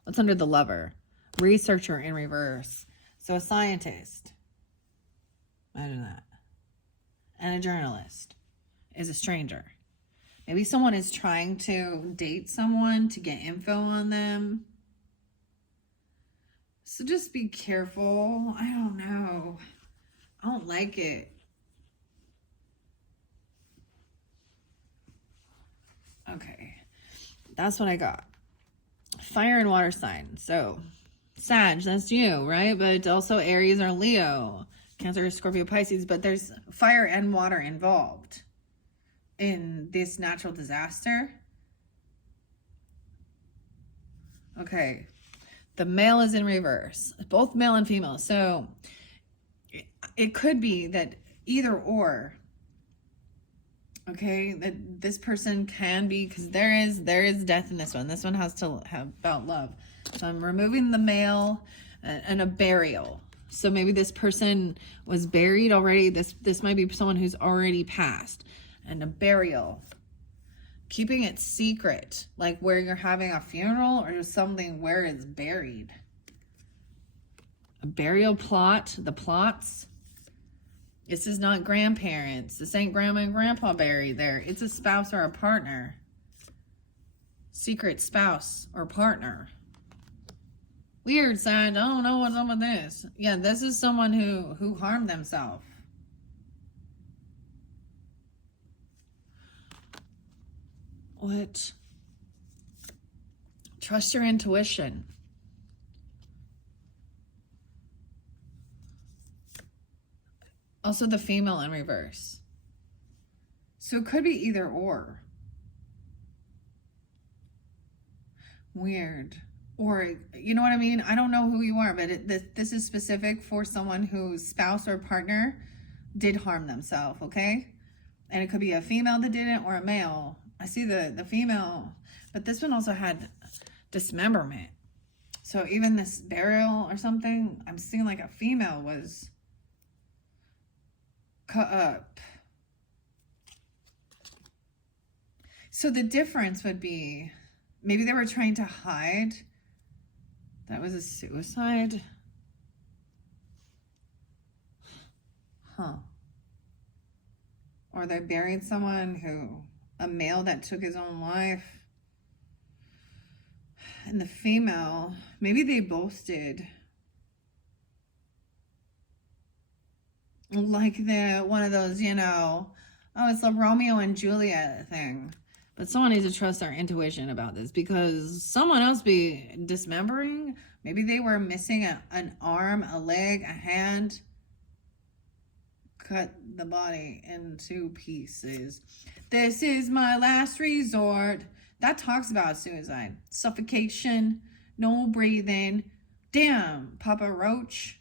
What's under the lover? Researcher in reverse. So a scientist. Imagine that. And a journalist is a stranger. Maybe someone is trying to date someone to get info on them. So just be careful. I don't know. I don't like it. Okay. That's what I got. Fire and water sign. So, Sag, that's you, right? But also Aries or Leo. Cancer, Scorpio, Pisces. But there's fire and water involved in this natural disaster. Okay. The male is in reverse. Both male and female. So, it could be that either or. Okay, that this person can be, because there is death in this one. This one has to have about love. So I'm removing the male and a burial. So maybe this person was buried already. This might be someone who's already passed. And a burial. Keeping it secret, like where you're having a funeral or something where it's buried. A burial plot, the plots. This is not grandparents. This ain't grandma and grandpa buried there. It's a spouse or a partner. Secret spouse or partner. Weird, Sag. I don't know what's up with this. Yeah, this is someone who harmed themselves. What? Trust your intuition. Also the female in reverse. So it could be either or. Weird. Or, you know what I mean? I don't know who you are, but this is specific for someone whose spouse or partner did harm themselves, okay? And it could be a female that did it or a male. I see the female, but this one also had dismemberment. So even this burial or something, I'm seeing like a female was cut up. So the difference would be, maybe they were trying to hide. That was a suicide. Huh. Or they buried someone a male that took his own life. And the female, maybe they both did. Like one of those, oh, it's the Romeo and Juliet thing. But someone needs to trust their intuition about this, because someone else be dismembering. Maybe they were missing an arm, a leg, a hand. Cut the body into pieces. This is my last resort. That talks about suicide. Suffocation, no breathing. Damn, Papa Roach.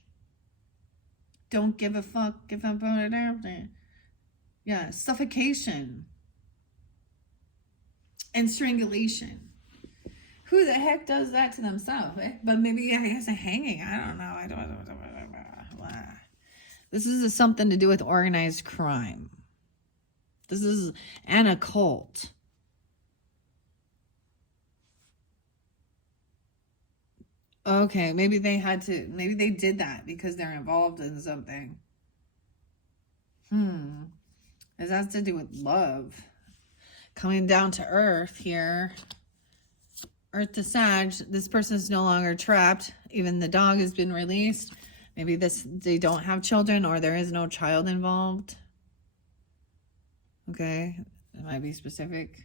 Don't give a fuck if I put it out there. Yeah, suffocation. And strangulation. Who the heck does that to themselves? Eh? But maybe I guess a hanging. I don't know. This is something to do with organized crime. This is an occult. Okay, maybe they did that because they're involved in something. This has to do with love. Coming down to earth here. Earth to Sag. This person is no longer trapped. Even the dog has been released. Maybe they don't have children, or there is no child involved. Okay, it might be specific.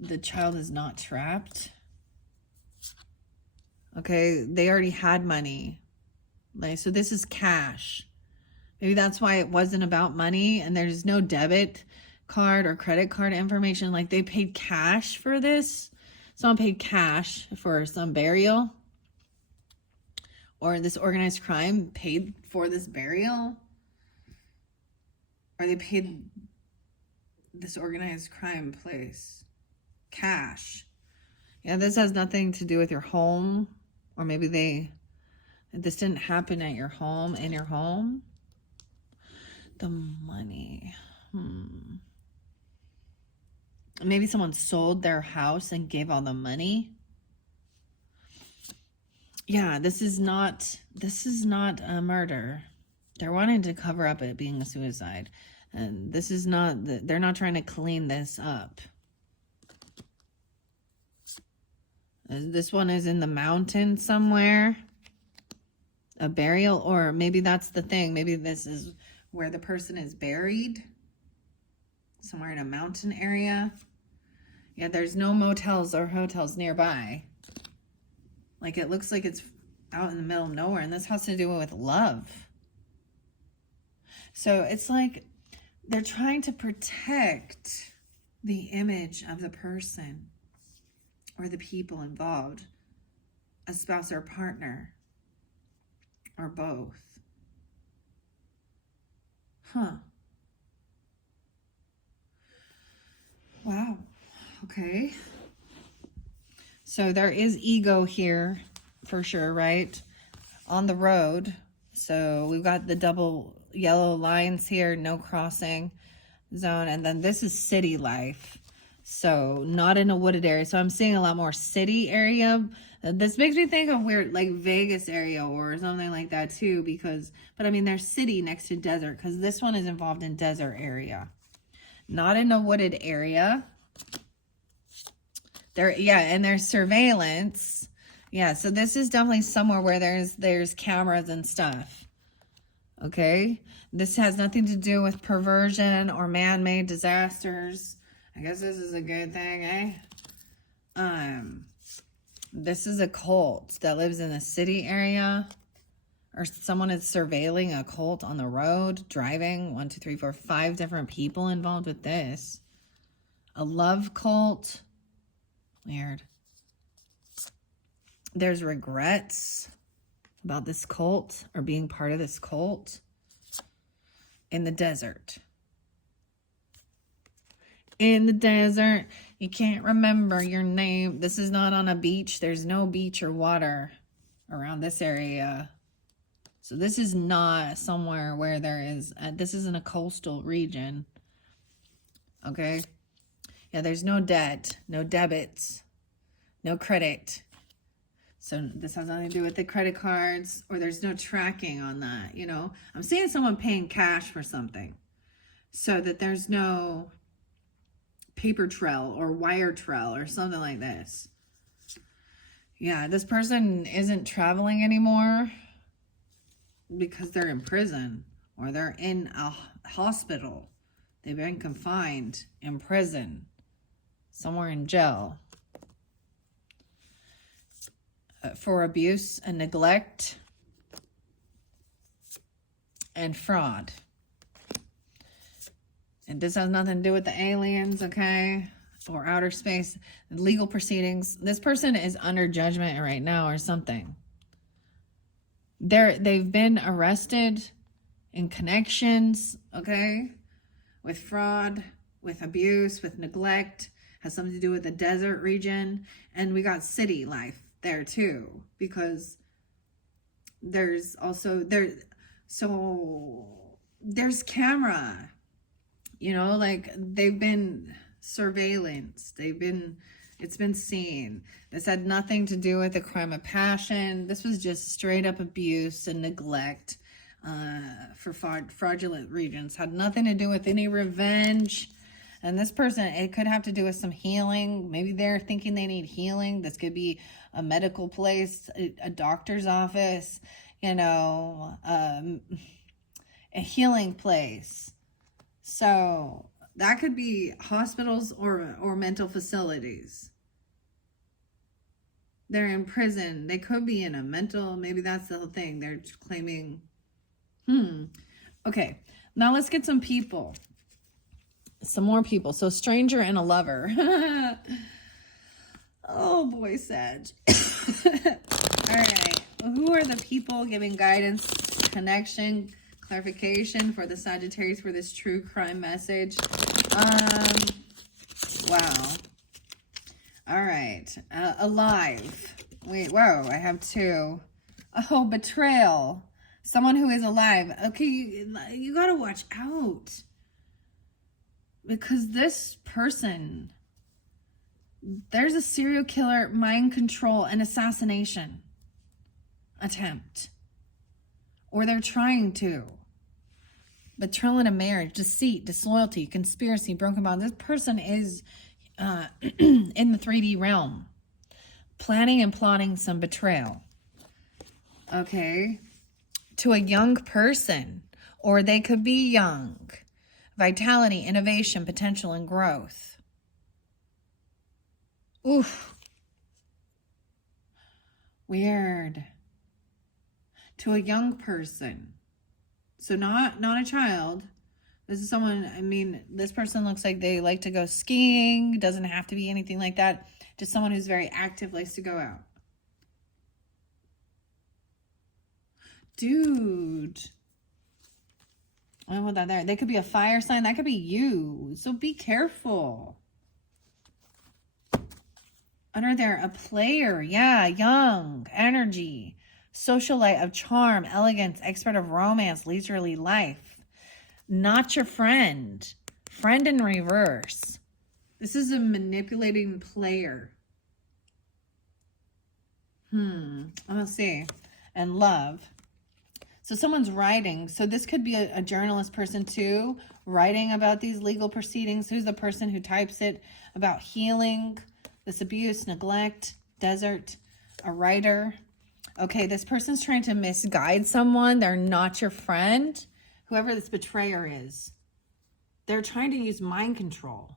The child is not trapped. Okay, they already had money. So this is cash. Maybe that's why it wasn't about money, and there's no debit card or credit card information. Like they paid cash for this. Someone paid cash for some burial. Or this organized crime paid for this burial. Or they paid this organized crime place cash. Yeah, this has nothing to do with your home. Or maybe this didn't happen at your home, in your home. The money. Maybe someone sold their house and gave all the money. Yeah, this is not a murder. They're wanting to cover up it being a suicide. And this is not, they're not trying to clean this up. This one is in the mountains somewhere. A burial, or maybe that's the thing. Maybe this is where the person is buried. Somewhere in a mountain area. Yeah, there's no motels or hotels nearby. Like, it looks like it's out in the middle of nowhere. And this has to do with love. So it's like they're trying to protect the image of the person or the people involved, a spouse or partner, or both. Huh. Wow. Okay. So there is ego here for sure, right? On the road. So we've got the double yellow lines here, no crossing zone. And then this is city life. So not in a wooded area. So I'm seeing a lot more city area. This makes me think of weird, like Vegas area or something like that too, because, but I mean, there's city next to desert, because this one is involved in desert area. Not in a wooded area. There, yeah, and there's surveillance. Yeah, so this is definitely somewhere where there's cameras and stuff. Okay? This has nothing to do with perversion or man-made disasters. I guess this is a good thing, eh? This is a cult that lives in the city area. Or someone is surveilling a cult on the road, driving. 1, 2, 3, 4, 5 different people involved with this. A love cult. Weird. There's regrets about this cult or being part of this cult in the desert. In the desert, you can't remember your name. This is not on a beach. There's no beach or water around this area. So this is not somewhere where there is, this isn't a coastal region. Okay. Yeah, there's no debt, no debits, no credit. So this has nothing to do with the credit cards, or there's no tracking on that, you know. I'm seeing someone paying cash for something so that there's no paper trail or wire trail or something like this. Yeah, this person isn't traveling anymore because they're in prison or they're in a hospital. They've been confined in prison, somewhere in jail, for abuse and neglect and fraud. And this has nothing to do with the aliens, okay? Or outer space, legal proceedings. This person is under judgment right now or something. They've been arrested in connections, okay? With fraud, with abuse, with neglect. Has something to do with the desert region. And we got city life there too. Because there's also, there's camera. You know, like they've been surveillance. It's been seen. This had nothing to do with a crime of passion. This was just straight up abuse and neglect for fraudulent regions. Had nothing to do with any revenge. And this person, it could have to do with some healing. Maybe they're thinking they need healing. This could be a medical place, a doctor's office, you know, a healing place. So that could be hospitals or mental facilities. They're in prison. They could be in a mental, maybe that's the thing. They're claiming, Okay, now let's get some people. Some more people. So stranger and a lover. Oh boy, Sag. All right. Who are the people giving guidance, connection, clarification for the Sagittarius for this true crime message? Wow. All right. Alive. Wait, whoa, I have two. Oh, betrayal. Someone who is alive. Okay, you gotta watch out. Because this person, there's a serial killer, mind control, and assassination attempt. Or they're trying to. betrayal in a marriage, deceit, disloyalty, conspiracy, broken bond. This person is in the 3D realm, planning and plotting some betrayal. Okay. To a young person, or they could be young. Vitality, innovation, potential, and growth. Oof. Weird. To a young person. So not a child. This is someone, I mean, this person looks like they like to go skiing. Doesn't have to be anything like that. Just someone who's very active, likes to go out. Dude. I don't want that there. They could be a fire sign. That could be you. So be careful. Under there, a player. Yeah, young, energy, socialite of charm, elegance, expert of romance, leisurely life. Not your friend. Friend in reverse. This is a manipulating player. I'm going to see. And love. So someone's writing. So this could be a journalist person too, writing about these legal proceedings. Who's the person who types it? About healing, this abuse, neglect, desert, a writer. Okay, this person's trying to misguide someone. They're not your friend. Whoever this betrayer is. They're trying to use mind control.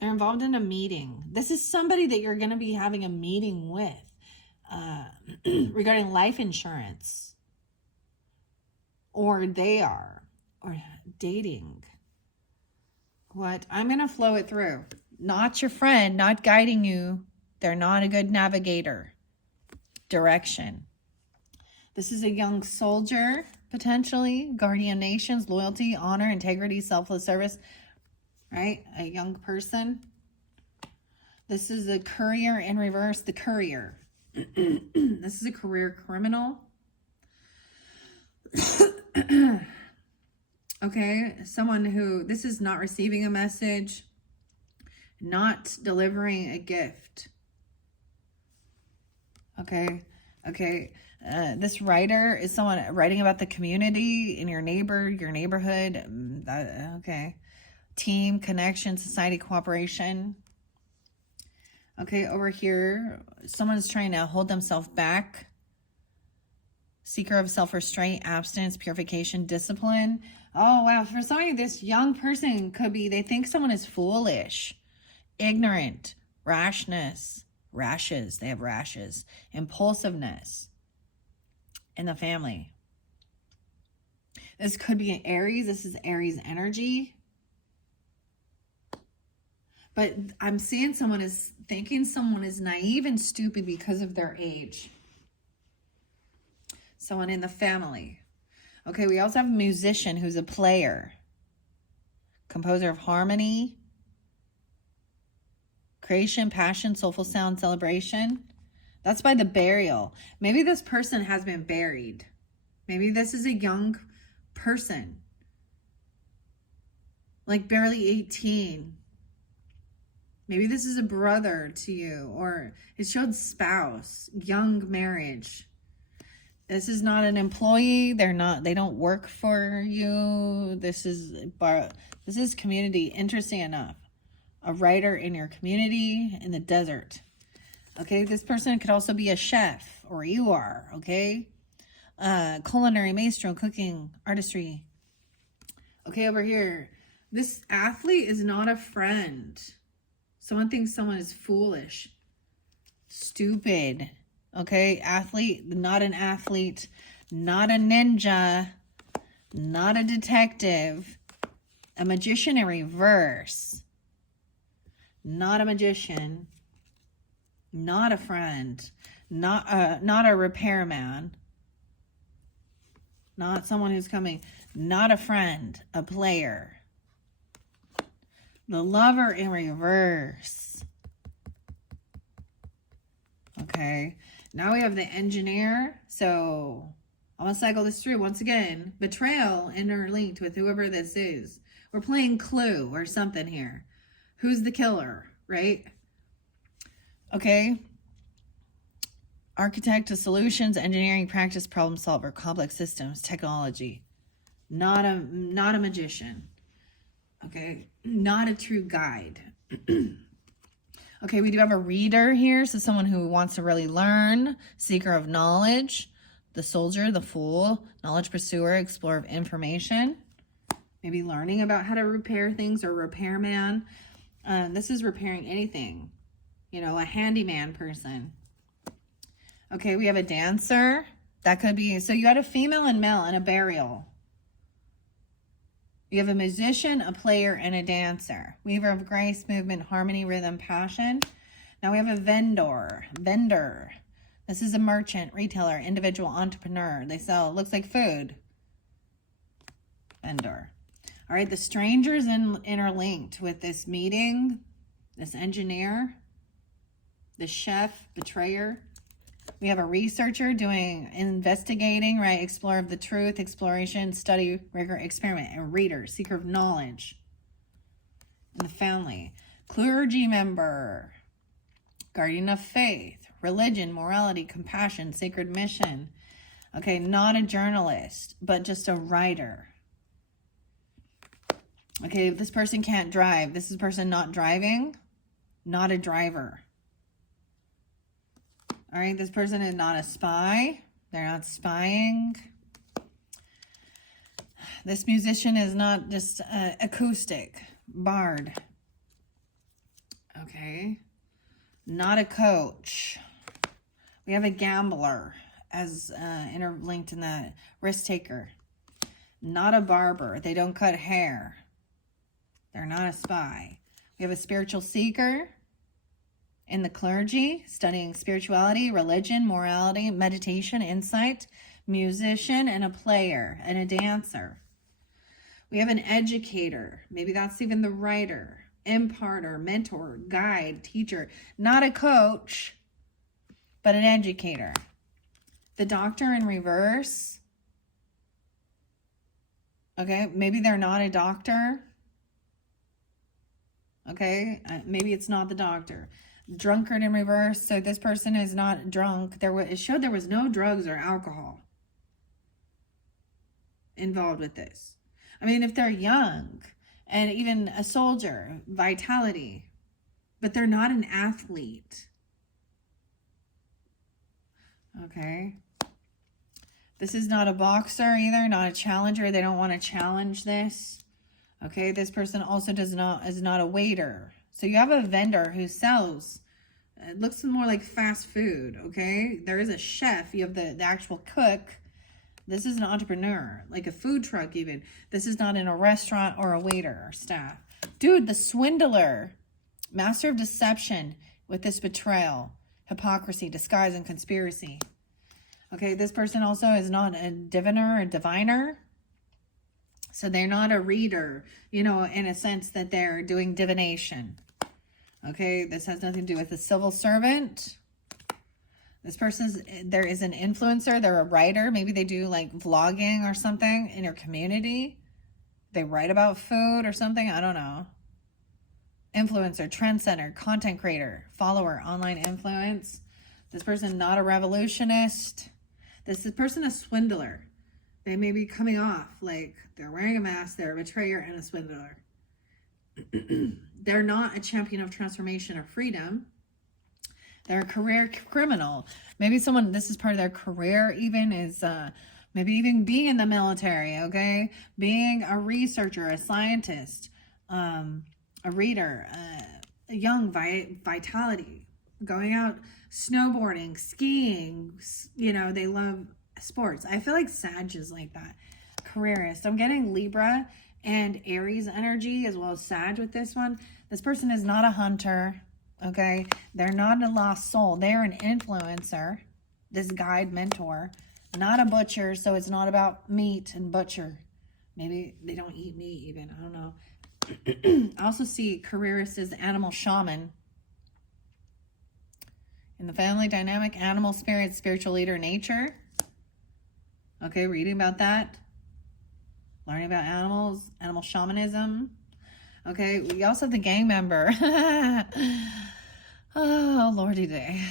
They're involved in a meeting. This is somebody that you're going to be having a meeting with. Regarding life insurance, or they are, or dating. What? I'm going to flow it through. Not your friend, not guiding you. They're not a good navigator. Direction. This is a young soldier, potentially. Guardian nations, loyalty, honor, integrity, selfless service. Right? A young person. This is a courier in reverse, the courier. This is a career criminal. Okay, someone who, this is not receiving a message, not delivering a gift. Okay. This writer is someone writing about the community in your neighborhood. Okay. Team, connection, society, cooperation. Okay, over here, someone's trying to hold themselves back. Seeker of self-restraint, abstinence, purification, discipline. Oh, wow. For some of you, this young person could be, they think someone is foolish, ignorant, rashness, rashes. They have rashes. Impulsiveness in the family. This could be an Aries. This is Aries energy. But I'm seeing someone is thinking someone is naive and stupid because of their age. Someone in the family. Okay, we also have a musician who's a player. Composer of harmony. Creation, passion, soulful sound, celebration. That's by the burial. Maybe this person has been buried. Maybe this is a young person. Like barely 18. Maybe this is a brother to you, or it showed spouse, young marriage. This is not an employee. They don't work for you. This is community. Interesting enough. A writer in your community in the desert. Okay, this person could also be a chef, or you are, okay? Culinary, maestro, cooking, artistry. Okay, over here. This athlete is not a friend. Someone thinks someone is foolish, stupid, okay? Athlete, not an athlete, not a ninja, not a detective, a magician in reverse, not a magician, not a friend, not a repairman, not someone who's coming, not a friend, a player. The lover in reverse. Okay. Now we have the engineer. So I'm going to cycle this through. Once again, betrayal interlinked with whoever this is. We're playing Clue or something here. Who's the killer, right? Okay. Architect of solutions, engineering, practice, problem solver, complex systems, technology. Not a magician. Okay, not a true guide. Okay, we do have a reader here, so someone who wants to really learn, seeker of knowledge, the soldier, the fool, knowledge pursuer, explorer of information, maybe learning about how to repair things, or repairman. This is repairing anything, you know, a handyman person. Okay, we have a dancer. That could be, so you had a female and male in a burial. You have a musician, a player, and a dancer. Weaver of grace, movement, harmony, rhythm, passion. Now we have a vendor. Vendor. This is a merchant, retailer, individual, entrepreneur. They sell, looks like food. Vendor. All right, the strangers interlinked with this meeting, this engineer, the chef, betrayer. We have a researcher doing investigating, right? Explorer of the truth, exploration, study, rigor, experiment, and reader, seeker of knowledge. In the family, clergy member, guardian of faith, religion, morality, compassion, sacred mission. Okay, not a journalist, but just a writer. Okay, this person can't drive. This is a person not driving, not a driver. All right, this person is not a spy. They're not spying. This musician is not just acoustic, bard. Okay, not a coach. We have a gambler as interlinked in that, risk taker. Not a barber. They don't cut hair. They're not a spy. We have a spiritual seeker. In the clergy, studying spirituality, religion, morality, meditation, insight, musician, and a player, and a dancer. We have an educator. Maybe that's even the writer, imparter, mentor, guide, teacher. Not a coach, but an educator. The doctor in reverse. Okay, maybe they're not a doctor. Okay, maybe it's not the doctor. Drunkard in reverse. So this person is not drunk. It showed there was no drugs or alcohol involved with this. I mean, if they're young and even a soldier, vitality, but they're not an athlete. Okay. This is not a boxer either, not a challenger. They don't want to challenge this. Okay, this person also is not a waiter. So you have a vendor who sells, it looks more like fast food, okay? There is a chef, you have the actual cook. This is an entrepreneur, like a food truck even. This is not in a restaurant or a waiter or staff. Dude, the swindler, master of deception with this betrayal, hypocrisy, disguise, and conspiracy. Okay, this person also is not a diviner or diviner. So they're not a reader, you know, in a sense that they're doing divination. Okay, this has nothing to do with a civil servant. This there is an influencer, they're a writer. Maybe they do like vlogging or something in your community. They write about food or something, I don't know. Influencer, trendsetter, content creator, follower, online influence. This person not a revolutionist. This person a swindler. They may be coming off like they're wearing a mask, they're a betrayer and a swindler. They're not a champion of transformation or freedom. They're a career criminal. Maybe someone, this is part of their career even, is maybe even being in the military, okay? Being a researcher, a scientist, a reader, a young vitality, going out snowboarding, skiing, you know, they love sports. I feel like Sag is like that. Careerist. I'm getting Libra and Aries energy as well as Sag with this one. This person is not a hunter, okay? They're not a lost soul. They're an influencer, this guide, mentor, not a butcher, so it's not about meat and butcher. Maybe they don't eat meat even, I don't know. I also see careerist as animal shaman. In the family dynamic, animal spirit, spiritual leader, nature. Okay, reading about that. Learning about animals, animal shamanism. Okay, we also have the gang member. Oh, lordy day.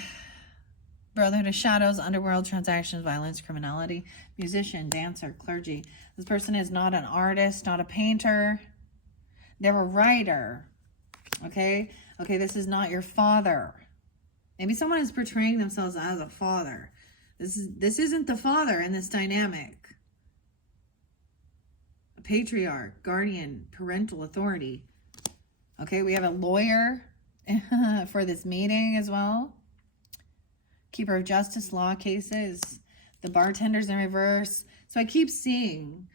Brotherhood of Shadows, underworld transactions, violence, criminality, musician, dancer, clergy. This person is not an artist, not a painter. They're a writer. Okay? Okay, this is not your father. Maybe someone is portraying themselves as a father. This isn't the father in this dynamic. A patriarch, guardian, parental authority. Okay, we have a lawyer for this meeting as well. Keeper of justice, law cases, the bartenders in reverse. So I keep seeing.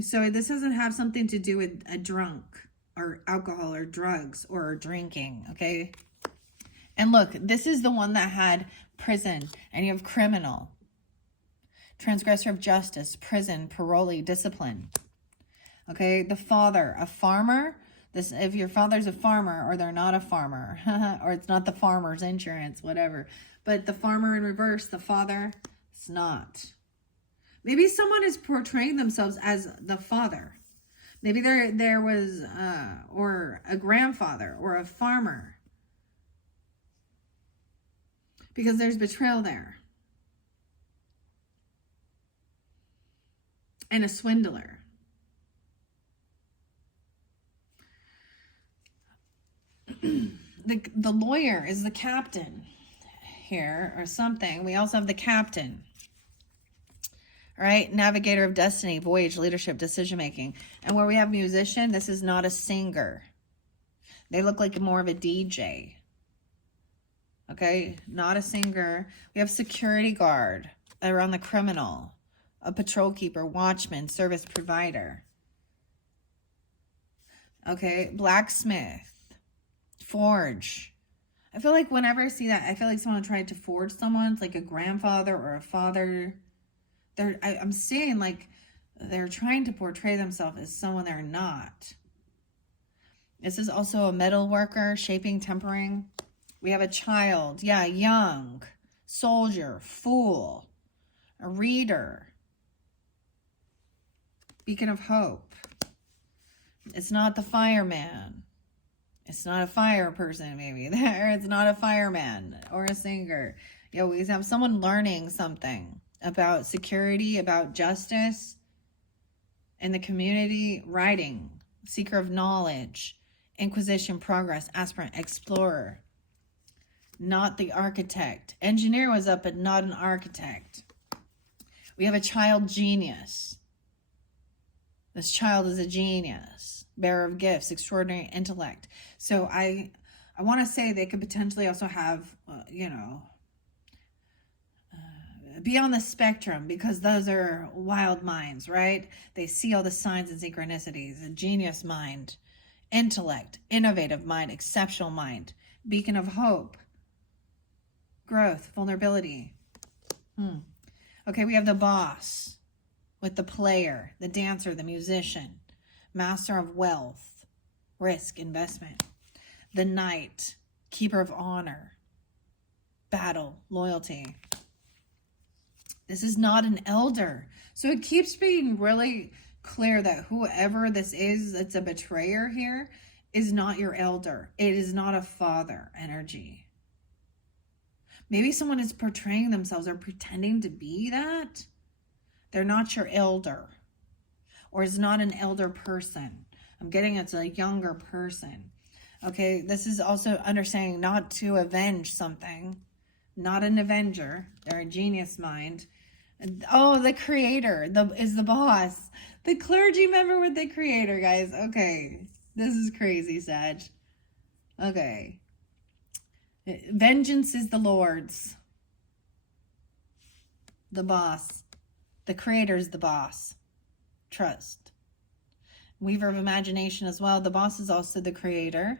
So this doesn't have something to do with a drunk or alcohol or drugs or drinking, okay? And look, this is the one that had prison, and you have criminal, transgressor of justice, prison, parolee, discipline. Okay, the father, a farmer. This, if your father's a farmer, or they're not a farmer, or it's not the farmer's insurance, whatever. But the farmer in reverse, the father, it's not. Maybe someone is portraying themselves as the father. Maybe there was, or a grandfather, or a farmer. Because there's betrayal there. And a swindler. The lawyer is the captain here or something. We also have the captain. All right, navigator of destiny, voyage, leadership, decision making. And where we have musician, this is not a singer. They look like more of a DJ. Okay, not a singer. We have security guard around the criminal, a patrol keeper, watchman, service provider. Okay, blacksmith. Forge. I feel like whenever I see that, I feel like someone tried to forge someone. It's like a grandfather or a father. I'm seeing like they're trying to portray themselves as someone they're not. This is also a metal worker, shaping, tempering. We have a child. Yeah, young. Soldier. Fool. A reader. Beacon of hope. It's not the fireman. It's not a fire person, maybe. Or it's not a fireman or a singer. You know, we have someone learning something about security, about justice in the community, writing, seeker of knowledge, inquisition, progress, aspirant, explorer. Not the architect. Engineer was up, but not an architect. We have a child genius. This child is a genius. Bearer of gifts, extraordinary intellect. So I want to say they could potentially also have, be on the spectrum, because those are wild minds, right? They see all the signs and synchronicities. A genius mind, intellect, innovative mind, exceptional mind, beacon of hope, growth, vulnerability. Okay, we have the boss with the player, the dancer, the musician, master of wealth, risk, investment. The knight, keeper of honor, battle, loyalty. This is not an elder. So it keeps being really clear that whoever this is that's a betrayer here is not your elder. It is not a father energy. Maybe someone is portraying themselves or pretending to be that. They're not your elder. Or is not an elder person. I'm getting it's a younger person. Okay, this is also understanding not to avenge something. Not an avenger. They're a genius mind. Oh, the creator is the boss. The clergy member with the creator, guys. Okay, this is crazy, Sag. Okay. Vengeance is the Lord's. The boss. The creator is the boss. Trust. Weaver of imagination as well. The boss is also the creator.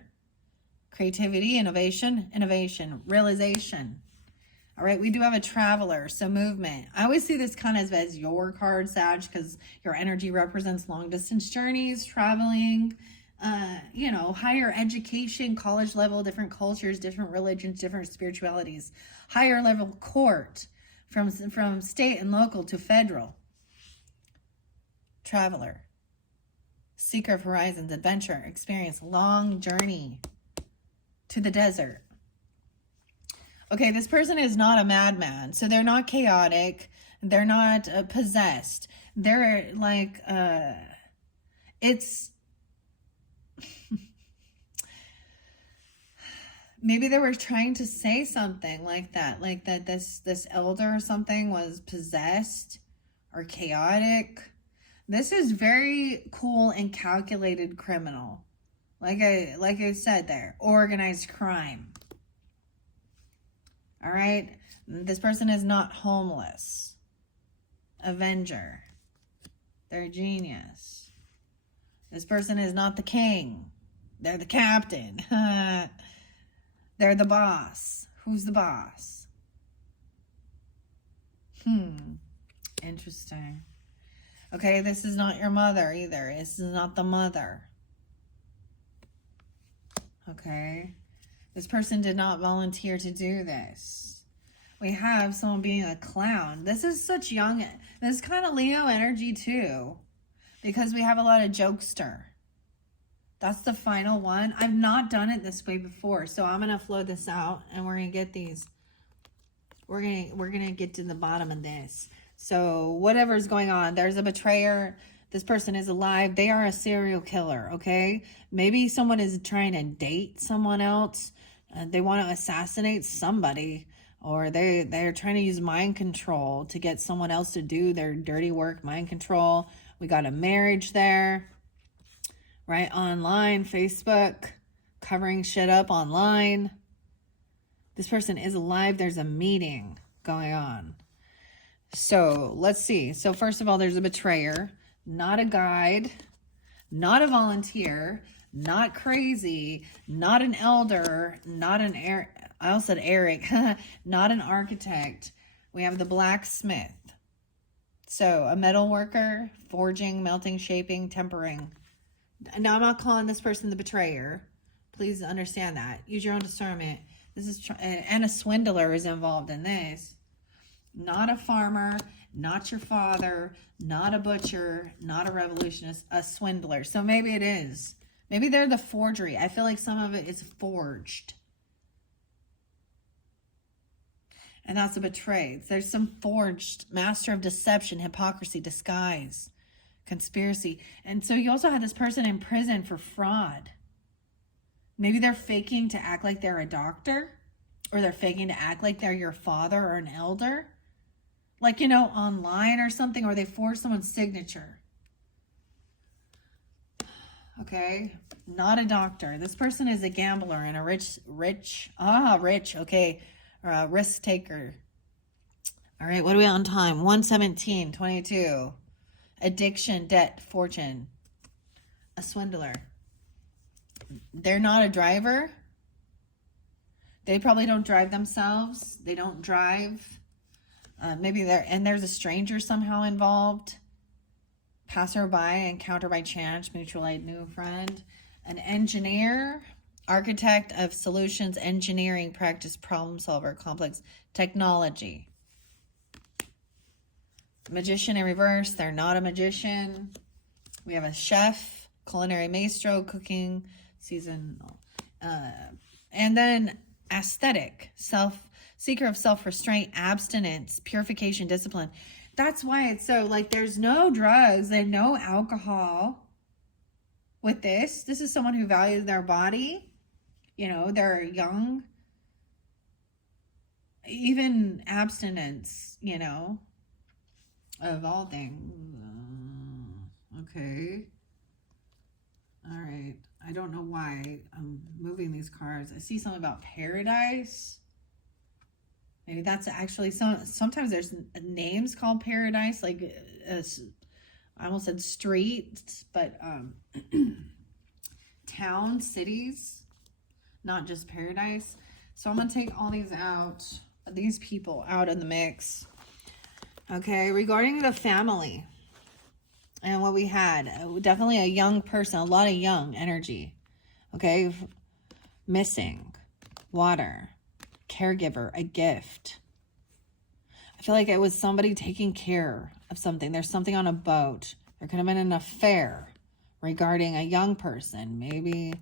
Creativity, innovation, realization. All right, we do have a traveler, so movement. I always see this kind of as your card, Sag, because your energy represents long distance journeys, traveling, higher education, college level, different cultures, different religions, different spiritualities, higher level court, from state and local to federal. Traveler, seeker of horizons, adventure, experience, long journey to the desert. Okay, this person is not a madman. So they're not chaotic. They're not possessed. They're like, it's, maybe they were trying to say something like that this elder or something was possessed or chaotic. This is very cool and calculated criminal. Like I said there, organized crime. All right? This person is not homeless. Avenger. They're a genius. This person is not the king. They're the captain. They're the boss. Who's the boss? Interesting. Okay, this is not your mother either. This is not the mother. Okay. This person did not volunteer to do this. We have someone being a clown. This is such young, this is kind of Leo energy too, because we have a lot of jokester. That's the final one. I've not done it this way before, so I'm gonna flow this out, and we're gonna get these. We're gonna get to the bottom of this. So whatever's going on, there's a betrayer. This person is alive. They are a serial killer. Okay, maybe someone is trying to date someone else. They want to assassinate somebody, or they're trying to use mind control to get someone else to do their dirty work. Mind control. We got a marriage there. Right, online, Facebook, covering shit up online. This person is alive. There's a meeting going on. So let's see. So first of all, there's a betrayer, not a guide, not a volunteer, not crazy, not an elder, not an I also said Eric, not an architect. We have the blacksmith. So a metal worker, forging, melting, shaping, tempering. Now, I'm not calling this person the betrayer. Please understand that. Use your own discernment. This is and a swindler is involved in this. Not a farmer, not your father, not a butcher, not a revolutionist, a swindler. So maybe it is. Maybe they're the forgery. I feel like some of it is forged. And that's a betray. There's some forged, master of deception, hypocrisy, disguise, conspiracy. And so you also have this person in prison for fraud. Maybe they're faking to act like they're a doctor, or they're faking to act like they're your father or an elder, like, you know, online or something, or they forge someone's signature. Okay, not a doctor. This person is a gambler and a rich, okay, or a risk taker. All right, what are we on time? 1:17:22. Addiction, debt, fortune. A swindler. They're not a driver. They probably don't drive themselves. They don't drive. Maybe there's a stranger somehow involved. Passerby, encounter by chance, mutual aid, new friend. An engineer, architect of solutions, engineering, practice, problem solver, complex technology. Magician in reverse, they're not a magician. We have a chef, culinary maestro, cooking, seasonal. And then aesthetic, seeker of self-restraint, abstinence, purification, discipline. That's why it's so, like, there's no drugs and no alcohol with this. This is someone who values their body. You know, they're young. Even abstinence, you know, of all things. Okay. All right. I don't know why I'm moving these cards. I see something about paradise. Maybe that's actually sometimes there's names called paradise, like I almost said streets, but towns, cities, not just paradise. So I'm going to take all these people out of the mix. Okay, regarding the family and what we had, definitely a young person, a lot of young energy. Okay, missing, water, caregiver, a gift. I feel like it was somebody taking care of something. There's something on a boat. There could have been an affair regarding a young person, maybe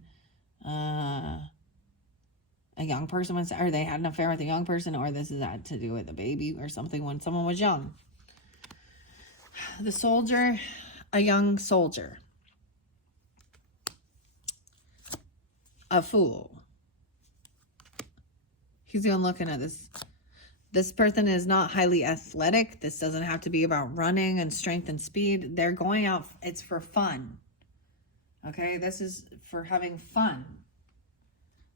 a a young person was, or they had an affair with a young person, or this is had to do with a baby or something when someone was young. The soldier, a young soldier. A fool. He's even looking at this. This person is not highly athletic. This doesn't have to be about running and strength and speed. They're going out. It's for fun. Okay, this is for having fun.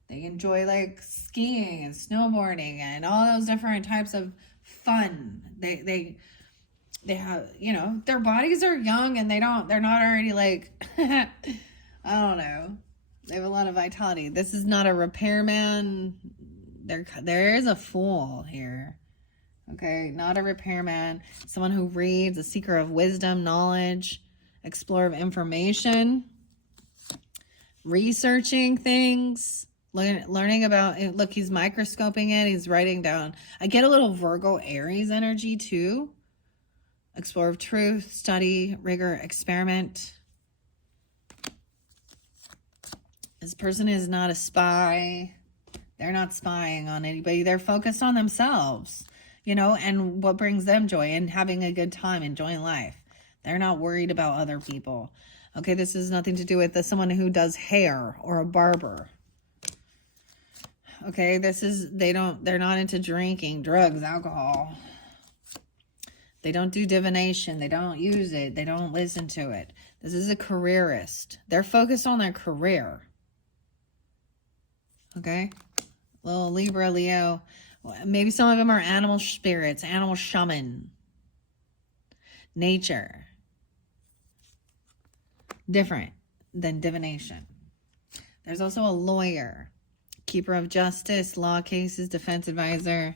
They enjoy like skiing and snowboarding and all those different types of fun. They have, you know, their bodies are young and they're not already like, I don't know. They have a lot of vitality. This is not a repairman. There is a fool here. Okay, not a repairman. Someone who reads, a seeker of wisdom, knowledge, explorer of information, researching things, learning about it. Look, he's microscoping it. He's writing down. I get a little Virgo Aries energy too. Explorer of truth, study, rigor, experiment. This person is not a spy. They're not spying on anybody. They're focused on themselves, you know, and what brings them joy and having a good time, enjoying life. They're not worried about other people. Okay, this has nothing to do with someone who does hair or a barber. Okay, they're not into drinking, drugs, alcohol. They don't do divination. They don't use it. They don't listen to it. This is a careerist. They're focused on their career. Okay, little Libra, Leo. Maybe some of them are animal spirits, animal shaman. Nature. Different than divination. There's also a lawyer. Keeper of justice, law cases, defense advisor.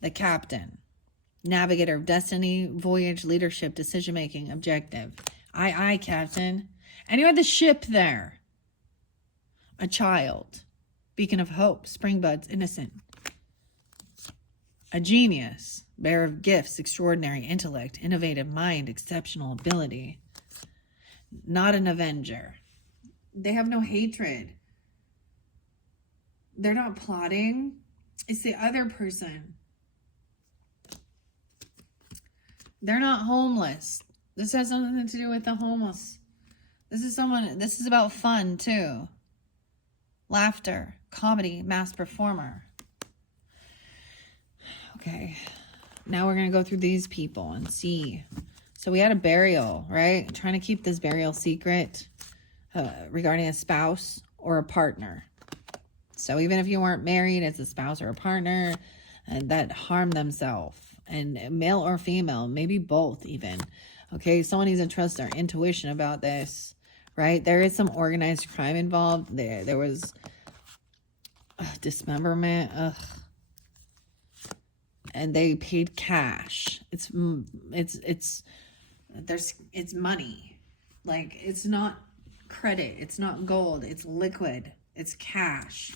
The captain. Navigator of destiny, voyage, leadership, decision-making, objective. Aye, captain. And you had the ship there. A child. Beacon of hope, spring buds, innocent. A genius, bearer of gifts, extraordinary intellect, innovative mind, exceptional ability. Not an avenger. They have no hatred. They're not plotting. It's the other person. They're not homeless. This has something to do with the homeless. This is about fun too. Laughter, comedy, mass performer. Okay, now we're going to go through these people and see. So we had a burial, right? Trying to keep this burial secret regarding a spouse or a partner. So even if you weren't married, it's a spouse or a partner that harmed themselves, and male or female, maybe both even. Okay, someone needs to trust their intuition about this, right? There is some organized crime involved. There was dismemberment. And they paid cash. It's money. Like, it's not credit. It's not gold. It's liquid. It's cash.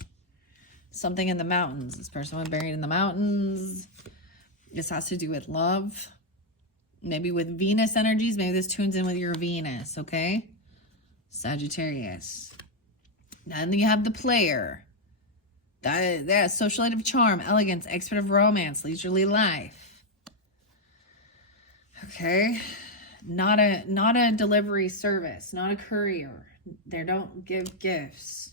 Something in the mountains. This person was buried in the mountains. This has to do with love. Maybe with Venus energies. Maybe this tunes in with your Venus, okay? Sagittarius. Then you have the player. That socialite of charm, elegance, expert of romance, leisurely life. Okay. Not a delivery service, not a courier. They don't give gifts.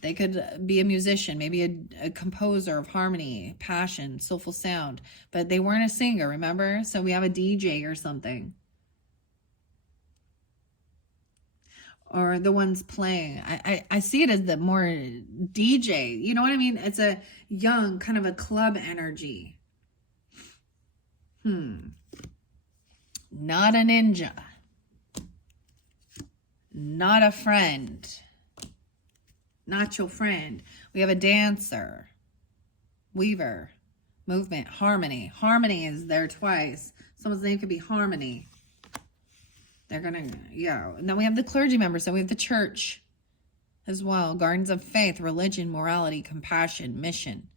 They could be a musician, maybe a composer of harmony, passion, soulful sound, but they weren't a singer, remember? So we have a DJ or something. Or the ones playing. I see it as the more DJ. You know what I mean? It's a young, kind of a club energy. Not a ninja. Not a friend. Not your friend. We have a dancer. Weaver. Movement. Harmony. Harmony is there twice. Someone's name could be Harmony. They're gonna, yeah. And then we have the clergy members. So we have the church as well. Gardens of faith, religion, morality, compassion, mission.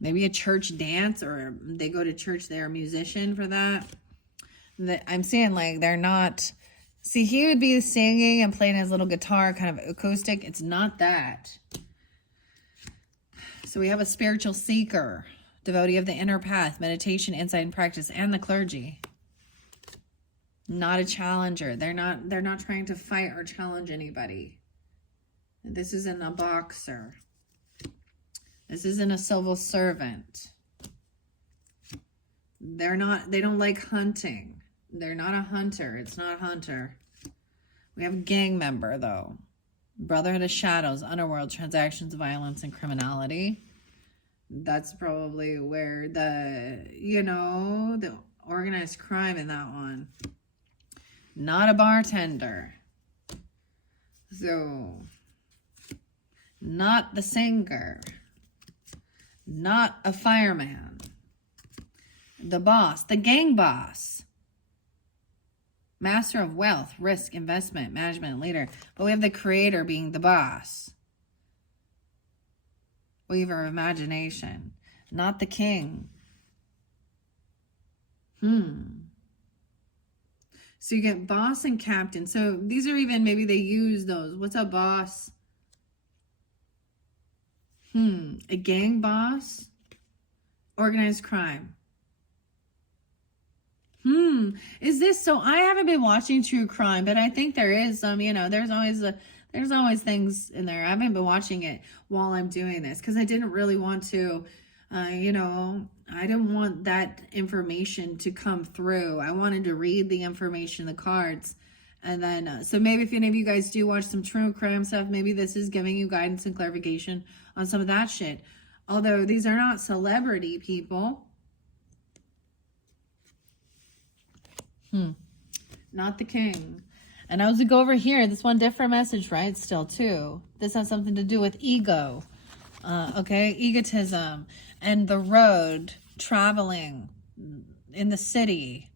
Maybe a church dance, or they go to church. They're a musician for that. I'm saying, like, they're not. See, he would be singing and playing his little guitar, kind of acoustic. It's not that. So we have a spiritual seeker, devotee of the inner path, meditation, insight, and practice, and the clergy. Not a challenger. They're not trying to fight or challenge anybody. This isn't a boxer. This isn't a civil servant. They don't like hunting. They're not a hunter. It's not a hunter. We have a gang member, though. Brotherhood of Shadows, underworld, transactions, violence, and criminality. That's probably where the organized crime in that one. Not a bartender. So, not the singer. Not a fireman. The boss, the gang boss. Master of wealth, risk, investment, management, leader. But we have the creator being the boss. Weaver of imagination. Not the king. So you get boss and captain. So these are even, maybe they use those. What's a boss? A gang boss. Organized crime. Is this, so I haven't been watching true crime, but I think there is some, there's always things in there. I haven't been watching it while I'm doing this because I didn't really want to, I didn't want that information to come through. I wanted to read the information, the cards. And then, so maybe if any of you guys do watch some true crime stuff, maybe this is giving you guidance and clarification on some of that shit. Although these are not celebrity people. Not the king. And I was to go over here. This one different message, right? Still too. This has something to do with ego. Okay, egotism and the road, traveling in the city.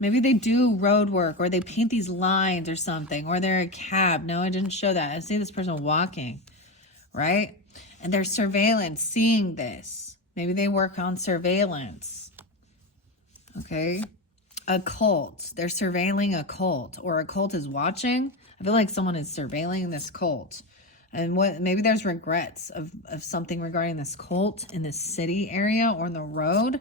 Maybe they do road work or they paint these lines or something, or they're a cab. No, I didn't show that. I see this person walking, right? And they're surveillance, seeing this. Maybe they work on surveillance. Okay. A cult. They're surveilling a cult, or a cult is watching. I feel like someone is surveilling this cult. And maybe there's regrets of something regarding this cult in this city area or in the road,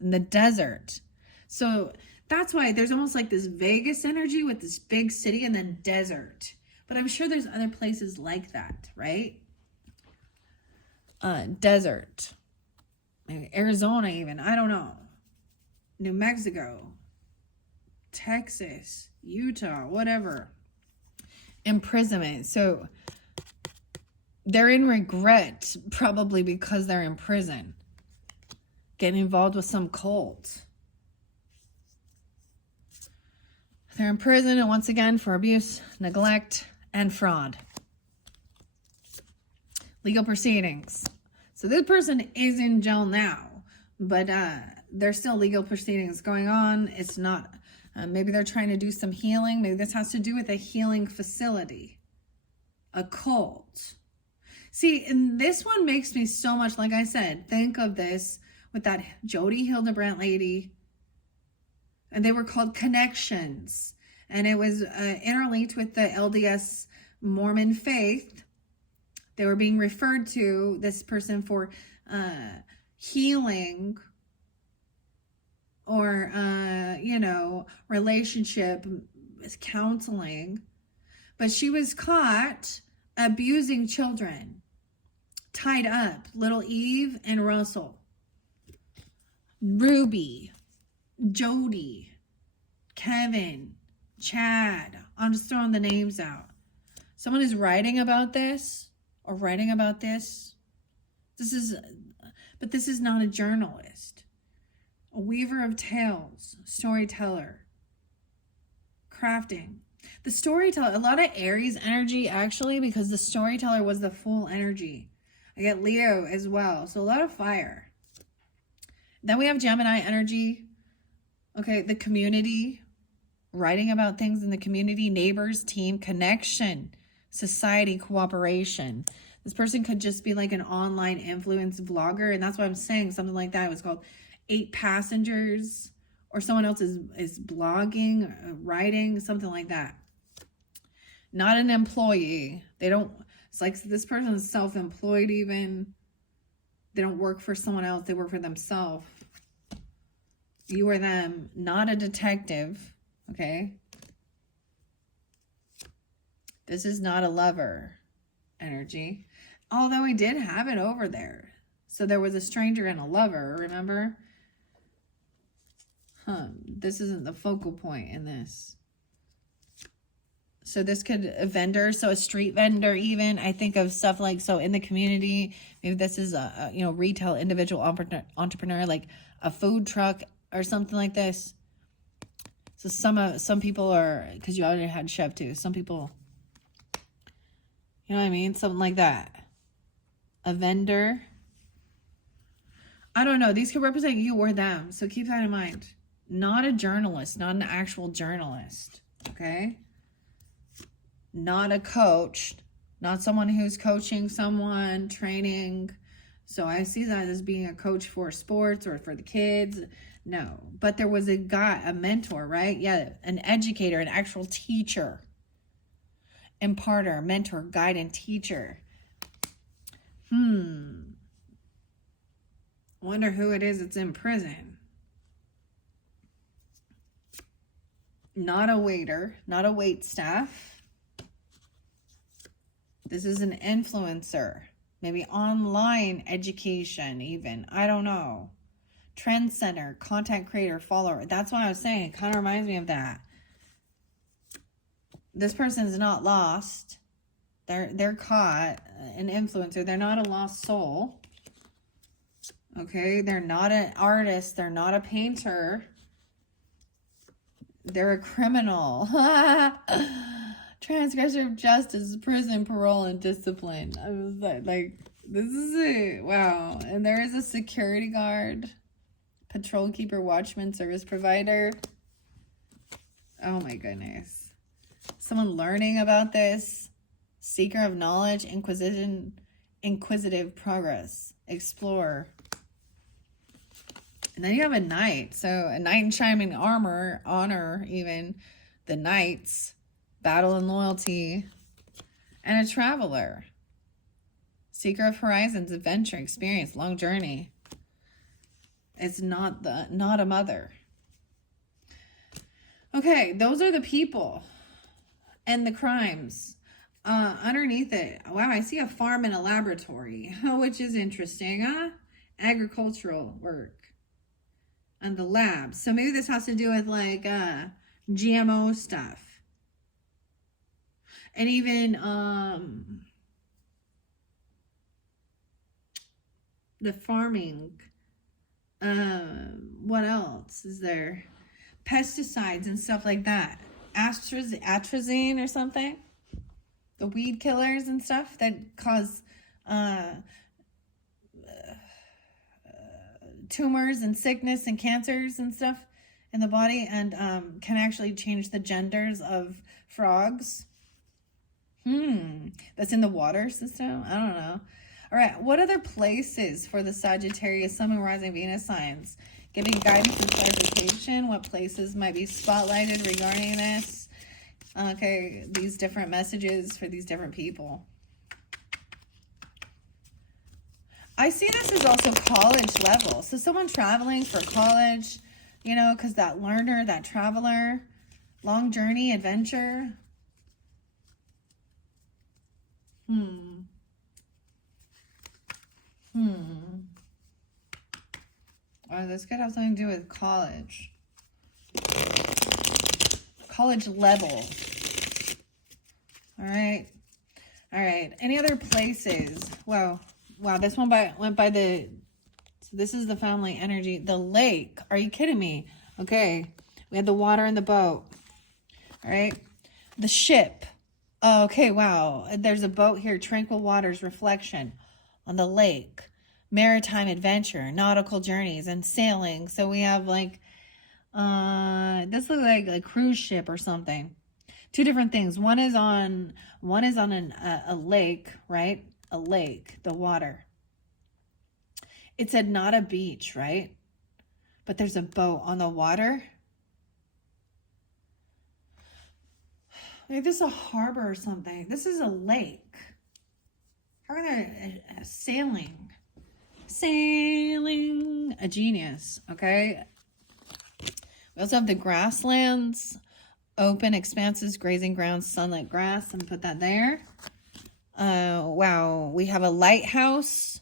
in the desert. So that's why there's almost like this Vegas energy with this big city and then desert. But I'm sure there's other places like that, right? Desert. Maybe Arizona even. I don't know. New Mexico. Texas. Utah. Whatever. Imprisonment. So they're in regret probably because they're in prison. Getting involved with some cult. They're in prison, and once again, for abuse, neglect, and fraud. Legal proceedings. So this person is in jail now, but there's still legal proceedings going on. It's not, maybe they're trying to do some healing. Maybe this has to do with a healing facility. A cult. See, and this one makes me so much, like I said, think of this with that Jody Hildebrandt lady. And they were called connections. And it was interlinked with the LDS Mormon faith. They were being referred to, this person, for healing or, relationship counseling. But she was caught abusing children. Tied up. Little Eve and Russell. Ruby. Jody, Kevin, Chad. I'm just throwing the names out. Someone is writing about this or writing about this. But this is not a journalist. A weaver of tales, storyteller, crafting. The storyteller, a lot of Aries energy actually, because the storyteller was the full energy. I get Leo as well. So a lot of fire. Then we have Gemini energy. Okay, the community, writing about things in the community, neighbors, team, connection, society, cooperation. This person could just be like an online influence vlogger, and that's what I'm saying, something like that. It was called 8 Passengers, or someone else is blogging, writing, something like that. Not an employee. They don't, it's like this person is self-employed even. They don't work for someone else. They work for themselves. You or them, not a detective, okay? This is not a lover energy. Although we did have it over there. So there was a stranger and a lover, remember? This isn't the focal point in this. So this could a vendor, so a street vendor even. I think of stuff like, so in the community, maybe this is a you know, retail individual entrepreneur, like a food truck or something like this. So some people are, because you already had chef too. Some people, you know what I mean? Something like that. A vendor. I don't know. These could represent you or them. So keep that in mind. Not a journalist, not an actual journalist. Okay? Not a coach, not someone who's coaching someone, training. So I see that as being a coach for sports or for the kids. No, but there was a guy, a mentor, right? Yeah, an educator, an actual teacher, imparter, mentor, guide, and teacher. Wonder who it is that's in prison. Not a waiter, not a wait staff. This is an influencer, maybe online education even. I don't know. Trend center, content creator, follower. That's what I was saying. It kind of reminds me of that. This person is not lost. They're caught. An influencer. They're not a lost soul. Okay? They're not an artist. They're not a painter. They're a criminal. Transgressor of justice, prison, parole, and discipline. I was like, this is it. Wow. And there is a security guard, patrol keeper, watchman, service provider. Oh my goodness. Someone learning about this. Seeker of knowledge, inquisitive progress, explorer. And then you have a knight. So a knight in shining armor, honor even, the knights. Battle and loyalty, and a traveler. Seeker of horizons, adventure, experience, long journey. It's not a mother. Okay, those are the people and the crimes. Underneath it, wow, I see a farm and a laboratory, which is interesting, huh? Agricultural work. And the lab. So maybe this has to do with like GMO stuff. And even the farming. What else is there? Pesticides and stuff like that. Atrazine or something. The weed killers and stuff that cause tumors and sickness and cancers and stuff in the body, and can actually change the genders of frogs. That's in the water system? I don't know. All right, what other places for the Sagittarius, Sun, and Rising Venus signs? Giving guidance and clarification. What places might be spotlighted regarding this? Okay, these different messages for these different people. I see this as also college level. So someone traveling for college, you know, because that learner, that traveler, long journey, adventure. Oh, this could have something to do with college. College level. All right. All right. Any other places? Wow. Wow. This one went by the... So this is the family energy. The lake. Are you kidding me? Okay. We had the water in the boat. All right. The ship. Oh, okay. Wow. There's a boat here. Tranquil waters. Reflection on the lake. Maritime adventure. Nautical journeys and sailing. So we have like... this looks like a cruise ship or something. Two different things. One is on a lake, right? A lake, the water. It said not a beach, right? But there's a boat on the water. Maybe this is a harbor or something. This is a lake. How are they sailing? Sailing, a genius, okay? We also have the grasslands, open expanses, grazing grounds, sunlit grass, and put that there. Wow, we have a lighthouse,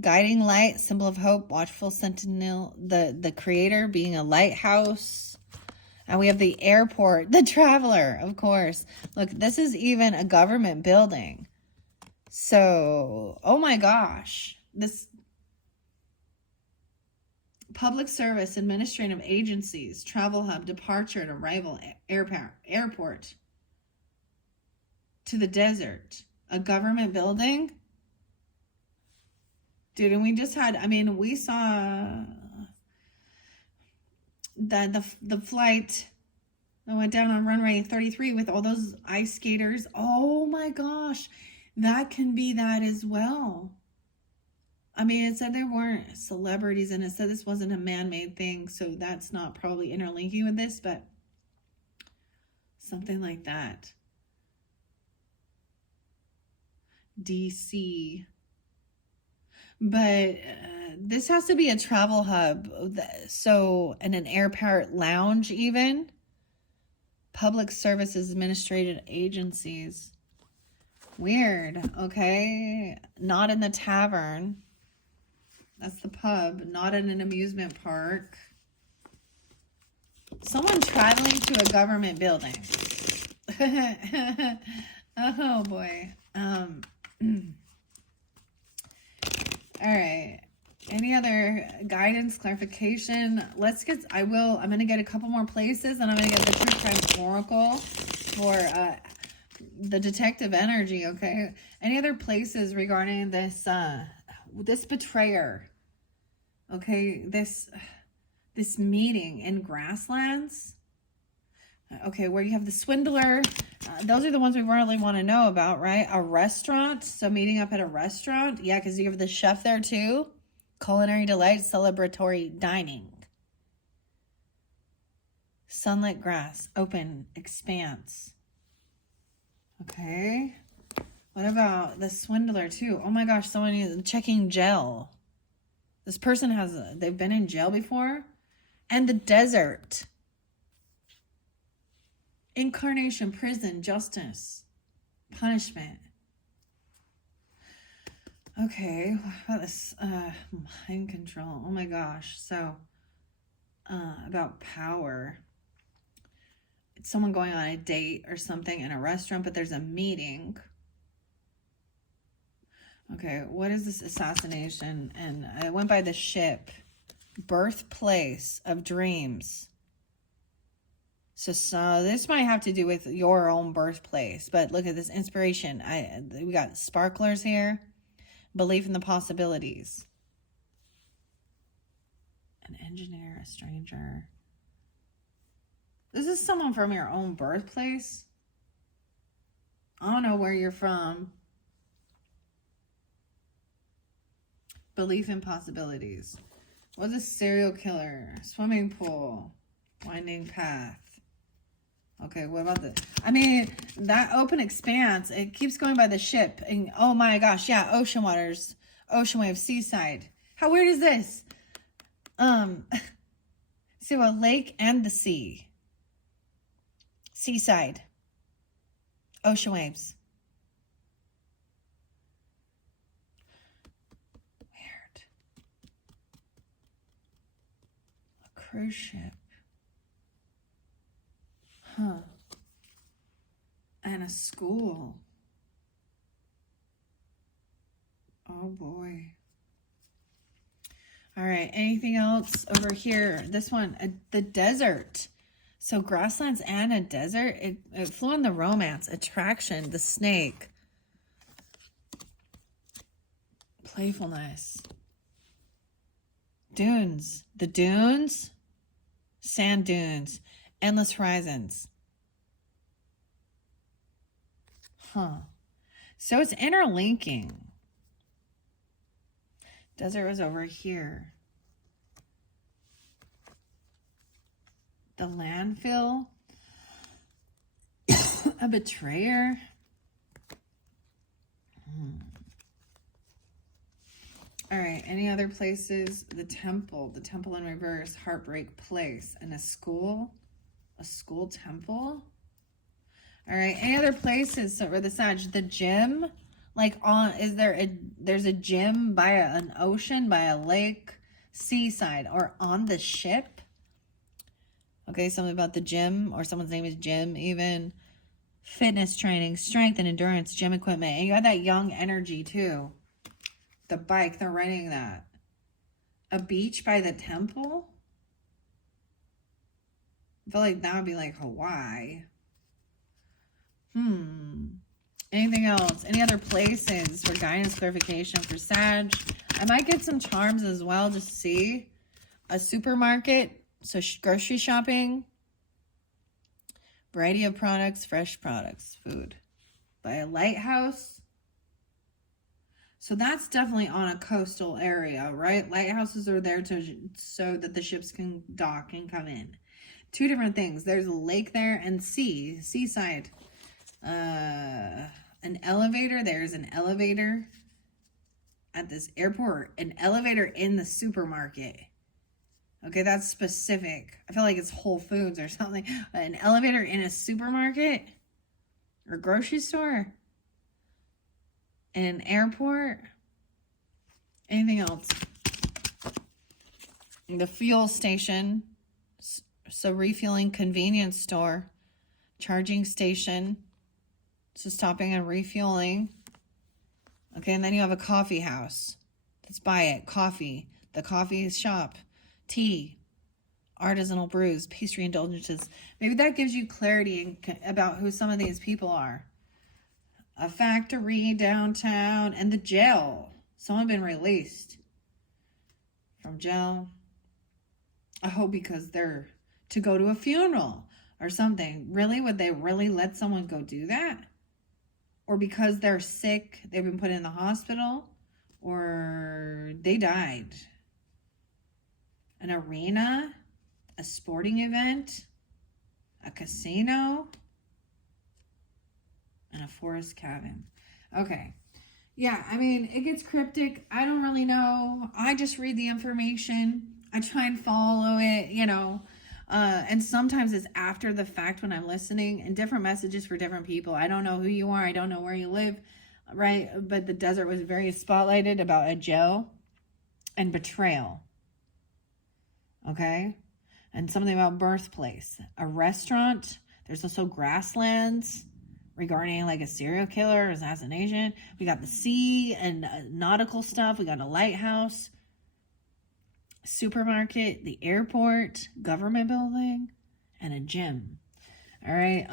guiding light, symbol of hope, watchful sentinel, the creator being a lighthouse. And we have the airport, the traveler, of course. Look, this is even a government building. So, oh my gosh, this public service, administrative agencies, travel hub, departure and arrival, airport, to the desert, a government building. Dude, and we just had, I mean, we saw that the flight that went down on runway 33 with all those ice skaters. Oh my gosh, that can be that as well. I mean, it said there weren't celebrities, and it said this wasn't a man-made thing, so that's not probably interlinking with this, but something like that. DC. But this has to be a travel hub, so, and an airport lounge even. Public services, administrative agencies. Weird, okay? Not in the tavern. That's the pub, not in an amusement park. Someone traveling to a government building. Oh boy. All right. Any other guidance, clarification? Let's get, I'm going to get a couple more places, and I'm going to get the True Crime Oracle for the detective energy, okay? Any other places regarding this, this betrayer, okay? This meeting in grasslands, okay, where you have the swindler. Those are the ones we really want to know about, right? A restaurant, so meeting up at a restaurant. Yeah, because you have the chef there too. Culinary delight, celebratory dining. Sunlit grass, open expanse. Okay. What about the swindler too? Oh my gosh, someone is checking jail. This person they've been in jail before. And the desert. Incarnation, prison, justice, punishment. Okay, about this mind control. Oh my gosh. So about power. It's someone going on a date or something in a restaurant, but there's a meeting. Okay, what is this assassination? And I went by the ship. Birthplace of dreams. So this might have to do with your own birthplace, but look at this inspiration. We got sparklers here. Belief in the possibilities. An engineer, a stranger. This is someone from your own birthplace. I don't know where you're from. Belief in possibilities. What's a serial killer? Swimming pool. Winding path. Okay, what about the, I mean, that open expanse, it keeps going by the ship. And oh my gosh, yeah, ocean waters, ocean waves, seaside. How weird is this? So a lake and the sea. Seaside. Ocean waves. Weird. A cruise ship. Huh. And a school. Oh boy. All right. Anything else over here? This one, the desert. So grasslands and a desert. It flew on the romance, attraction, the snake. Playfulness. Dunes. The dunes. Sand dunes. Endless horizons. Huh. So it's interlinking. Desert was over here. The landfill. A betrayer. All right, any other places? The temple in reverse, heartbreak place, and a school temple. All right, any other places? So for the Sag, the gym, like there's a gym by an ocean, by a lake, seaside, or on the ship. Okay, something about the gym, or someone's name is Jim, even. Fitness training, strength and endurance, gym equipment. And you have that young energy too. The bike, they're riding that. A beach by the temple? I feel like that would be like Hawaii. Anything else? Any other places for guidance, clarification for Sag? I might get some charms as well, just to see. A supermarket, so grocery shopping. Variety of products, fresh products, food. By a lighthouse. So that's definitely on a coastal area, right? Lighthouses are there so that the ships can dock and come in. Two different things. There's a lake there and seaside. An elevator. There's an elevator at this airport. An elevator in the supermarket. Okay, that's specific. I feel like it's Whole Foods or something. An elevator in a supermarket or grocery store. In an airport. Anything else? The fuel station. So refueling, convenience store. Charging station. So stopping and refueling. Okay, and then you have a coffee house. Let's buy it. Coffee. The coffee shop. Tea, artisanal brews, pastry indulgences. Maybe that gives you clarity about who some of these people are. A factory downtown and the jail. Someone been released from jail. I hope because they're to go to a funeral or something. Really? Would they really let someone go do that? Or because they're sick, they've been put in the hospital, or they died. An arena, a sporting event, a casino, and a forest cabin. Okay. Yeah, I mean, it gets cryptic. I don't really know. I just read the information. I try and follow it, you know. And sometimes it's after the fact when I'm listening, and different messages for different people. I don't know who you are. I don't know where you live, right? But the desert was very spotlighted about a jail and betrayal. Okay, and something about birthplace, a restaurant. There's also grasslands regarding like a serial killer, assassination. We got the sea and nautical stuff. We got a lighthouse, supermarket, the airport, government building, and a gym. All right.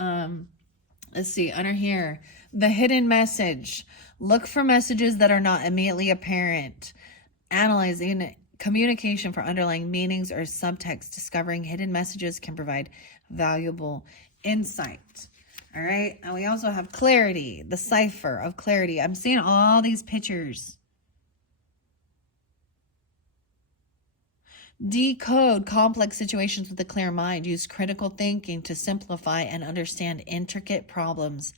Let's see under here, the hidden message. Look for messages that are not immediately apparent. Analyzing communication for underlying meanings or subtext. Discovering hidden messages can provide valuable insight. All right. And we also have clarity, the cipher of clarity. I'm seeing all these pictures. Decode complex situations with a clear mind. Use critical thinking to simplify and understand intricate problems.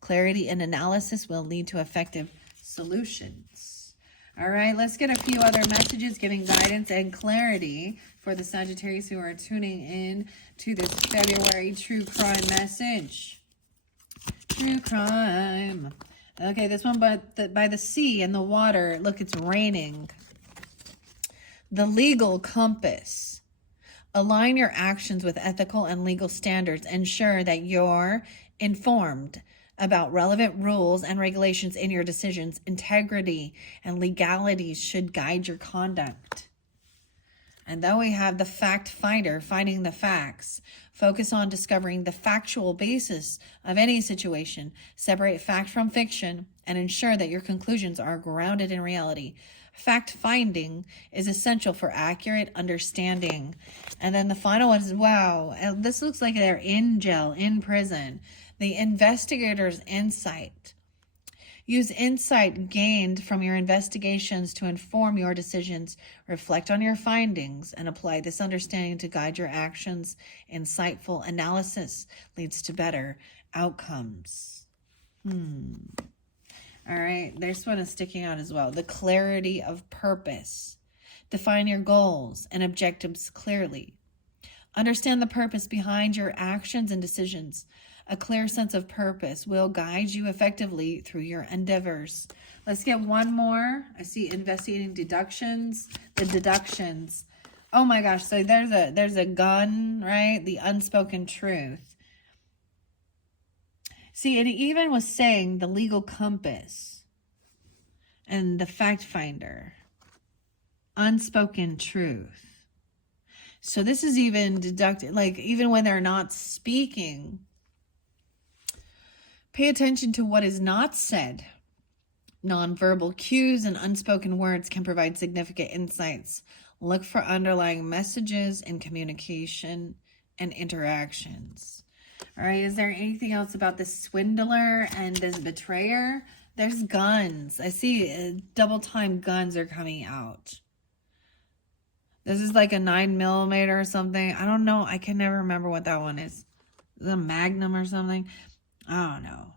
Clarity and analysis will lead to effective solutions. All right, let's get a few other messages giving guidance and clarity for the Sagittarius who are tuning in to this February true crime message. True crime. Okay, this one by the sea and the water. Look, it's raining. The legal compass. Align your actions with ethical and legal standards. Ensure that you're informed about relevant rules and regulations in your decisions. Integrity and legality should guide your conduct. And then we have the fact finder, finding the facts. Focus on discovering the factual basis of any situation. Separate fact from fiction and ensure that your conclusions are grounded in reality. Fact finding is essential for accurate understanding. And then the final one is, wow, this looks like they're in jail, in prison. The investigator's insight. Use insight gained from your investigations to inform your decisions. Reflect on your findings and apply this understanding to guide your actions. Insightful analysis leads to better outcomes. All right. This one is sticking out as well. The clarity of purpose. Define your goals and objectives clearly. Understand the purpose behind your actions and decisions. A clear sense of purpose will guide you effectively through your endeavors. Let's get one more. I see investigating deductions. The deductions. Oh my gosh. So there's a gun, right? The unspoken truth. See, it even was saying the legal compass and the fact finder. Unspoken truth. So this is even deducted, like even when they're not speaking. Pay attention to what is not said. Nonverbal cues and unspoken words can provide significant insights. Look for underlying messages in communication and interactions. All right, is there anything else about this swindler and this betrayer? There's guns. I see double-time guns are coming out. This is like a 9mm or something. I don't know. I can never remember what that one is. The Magnum or something. I don't know.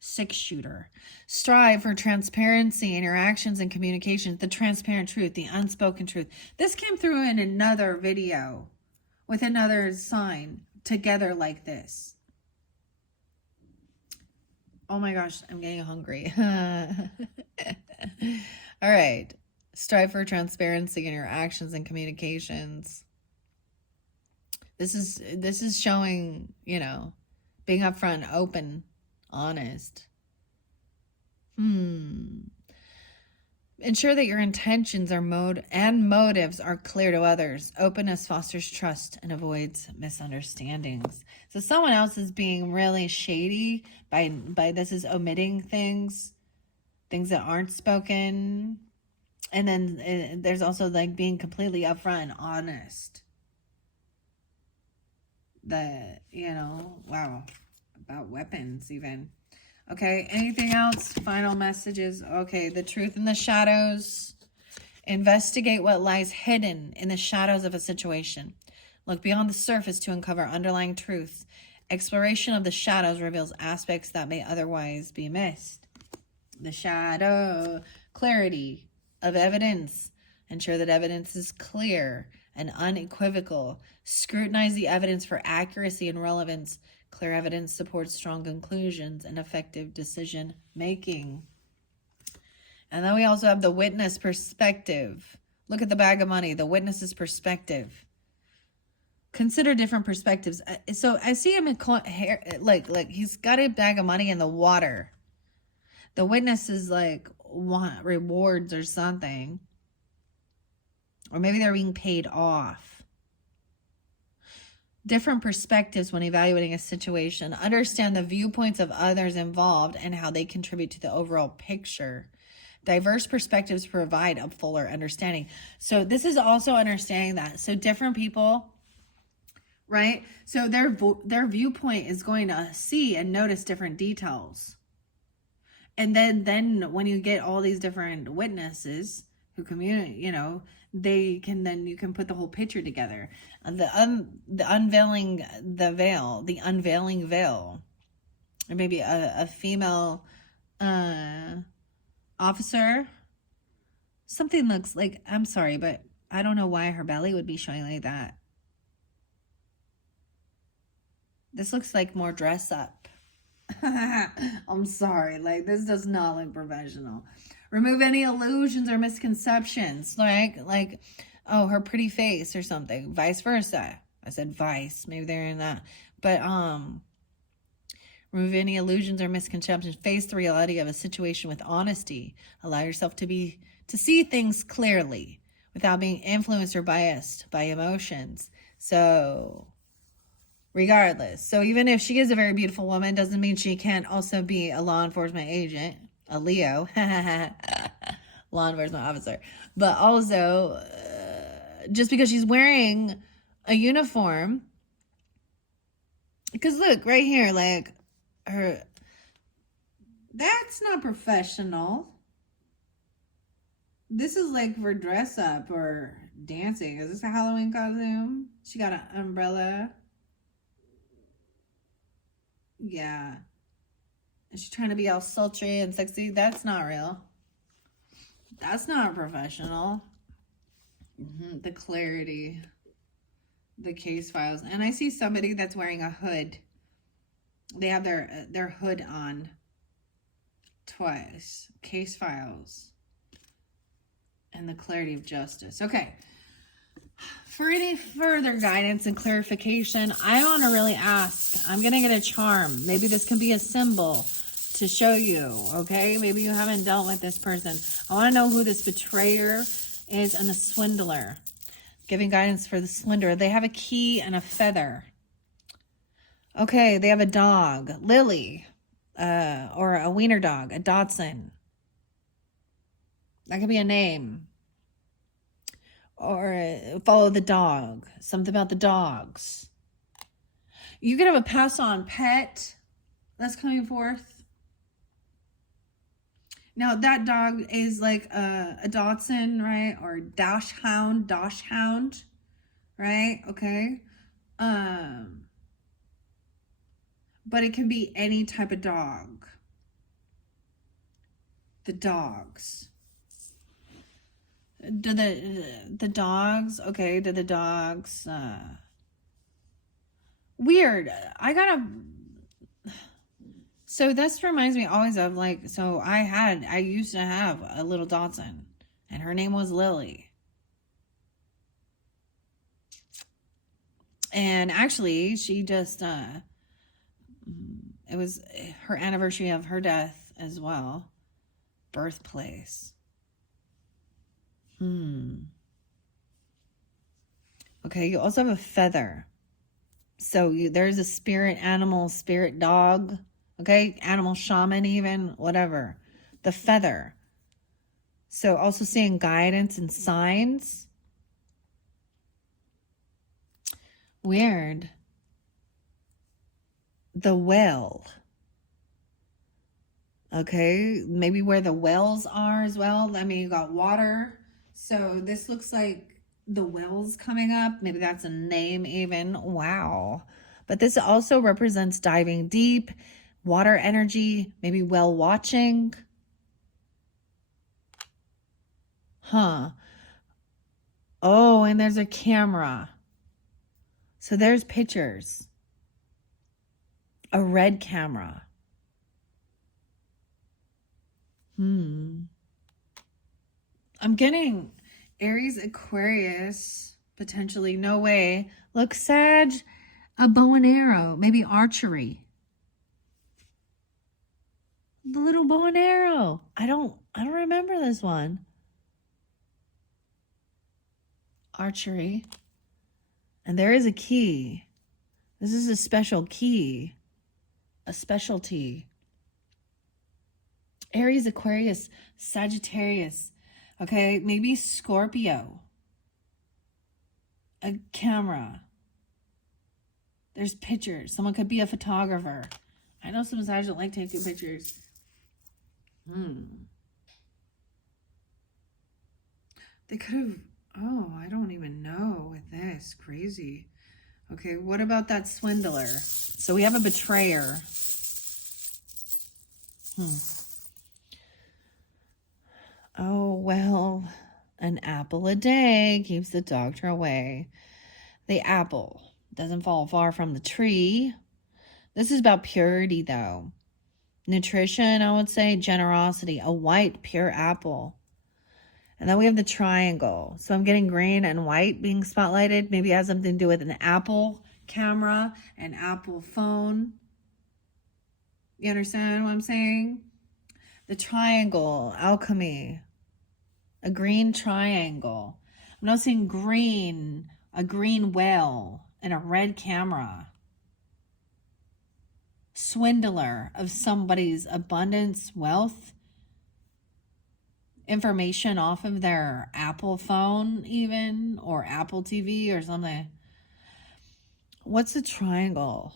6-shooter. Strive for transparency in your actions and communications. The transparent truth, the unspoken truth. This came through in another video with another sign together like this. Oh my gosh, I'm getting hungry. All right. Strive for transparency in your actions and communications. This is showing, you know, being upfront, open, honest. Ensure that your intentions are motives are clear to others. Openness fosters trust and avoids misunderstandings. So someone else is being really shady by this is omitting things that aren't spoken. And then there's also like being completely upfront and honest. Wow, about weapons even. Okay, anything else? Final messages. Okay, the truth in the shadows. Investigate what lies hidden in the shadows of a situation. Look beyond the surface to uncover underlying truths. Exploration of the shadows reveals aspects that may otherwise be missed. The shadow. Clarity of evidence. Ensure that evidence is clear and unequivocal. Scrutinize the evidence for accuracy and relevance. Clear evidence supports strong conclusions and effective decision making. And then we also have the witness perspective. Look at the bag of money, the witness's perspective. Consider different perspectives. So I see him in like he's got a bag of money in the water. The witness is like want rewards or something. Or maybe they're being paid off. Different perspectives when evaluating a situation. Understand the viewpoints of others involved and how they contribute to the overall picture. Diverse perspectives provide a fuller understanding. So this is also understanding that. So different people, right? So their viewpoint is going to see and notice different details. And then when you get all these different witnesses who communicate, you can put the whole picture together. The unveiling veil, or maybe a female officer. Something looks like, I'm sorry, but I don't know why her belly would be showing like that. This looks like more dress up. I'm sorry, like this does not look professional. Remove any illusions or misconceptions, like, oh, her pretty face or something. Vice versa. I said vice. Maybe they're in that. But remove any illusions or misconceptions. Face the reality of a situation with honesty. Allow yourself to see things clearly without being influenced or biased by emotions. So, regardless. So even if she is a very beautiful woman, doesn't mean she can't also be a law enforcement agent. A Leo, law enforcement officer, but also just because she's wearing a uniform, because look right here, like that's not professional. This is like for dress up or dancing. Is this a Halloween costume? She got an umbrella. Yeah. Is she trying to be all sultry and sexy? That's not real. That's not professional. The clarity. The case files. And I see somebody that's wearing a hood. They have their hood on. Twice. Case files. And the clarity of justice. Okay. For any further guidance and clarification, I want to really ask. I'm going to get a charm. Maybe this can be a symbol to show you, okay? Maybe you haven't dealt with this person. I want to know who this betrayer is and the swindler. Giving guidance for the swindler. They have a key and a feather. Okay, they have a dog, Lily, or a wiener dog, a Dachshund. That could be a name. Or follow the dog. Something about the dogs. You could have a pass-on pet that's coming forth. Now, that dog is like a Dachshund, right? Or Dachshund, right? Okay. But it can be any type of dog. The dogs. Do the dogs, okay, do the dogs, weird. So this reminds me always of like, so I used to have a little Dachshund and her name was Lily. And actually she just, it was her anniversary of her death as well. Birthplace. Okay, you also have a feather. So there's a spirit animal, spirit dog. Okay, animal shaman even, whatever. The feather. So also seeing guidance and signs. Weird. The well. Okay, maybe where the wells are as well. I mean, you got water. So this looks like the wells coming up. Maybe that's a name even. Wow. But this also represents diving deep, water energy, maybe well watching. Huh. Oh, and there's a camera. So there's pictures. A red camera. I'm getting Aries, Aquarius, potentially. No way. Look, Sag, a bow and arrow, maybe archery. The little bow and arrow. I don't remember this one. Archery. And there is a key. This is a special key. A specialty. Aries, Aquarius, Sagittarius. Okay, maybe Scorpio. A camera. There's pictures. Someone could be a photographer. I know some Sagittarius like taking pictures. They could have, oh, I don't even know with this. Crazy. Okay, what about that swindler? So we have a betrayer. Oh, well, an apple a day keeps the doctor away. The apple doesn't fall far from the tree. This is about purity, though. Nutrition, I would say, generosity, a white, pure apple. And then we have the triangle. So I'm getting green and white being spotlighted. Maybe it has something to do with an Apple camera, an Apple phone. You understand what I'm saying? The triangle, alchemy, a green triangle. I'm not seeing green, a green well, and a red camera. Swindler of somebody's abundance, wealth, information off of their Apple phone even, or Apple TV or something. What's the triangle?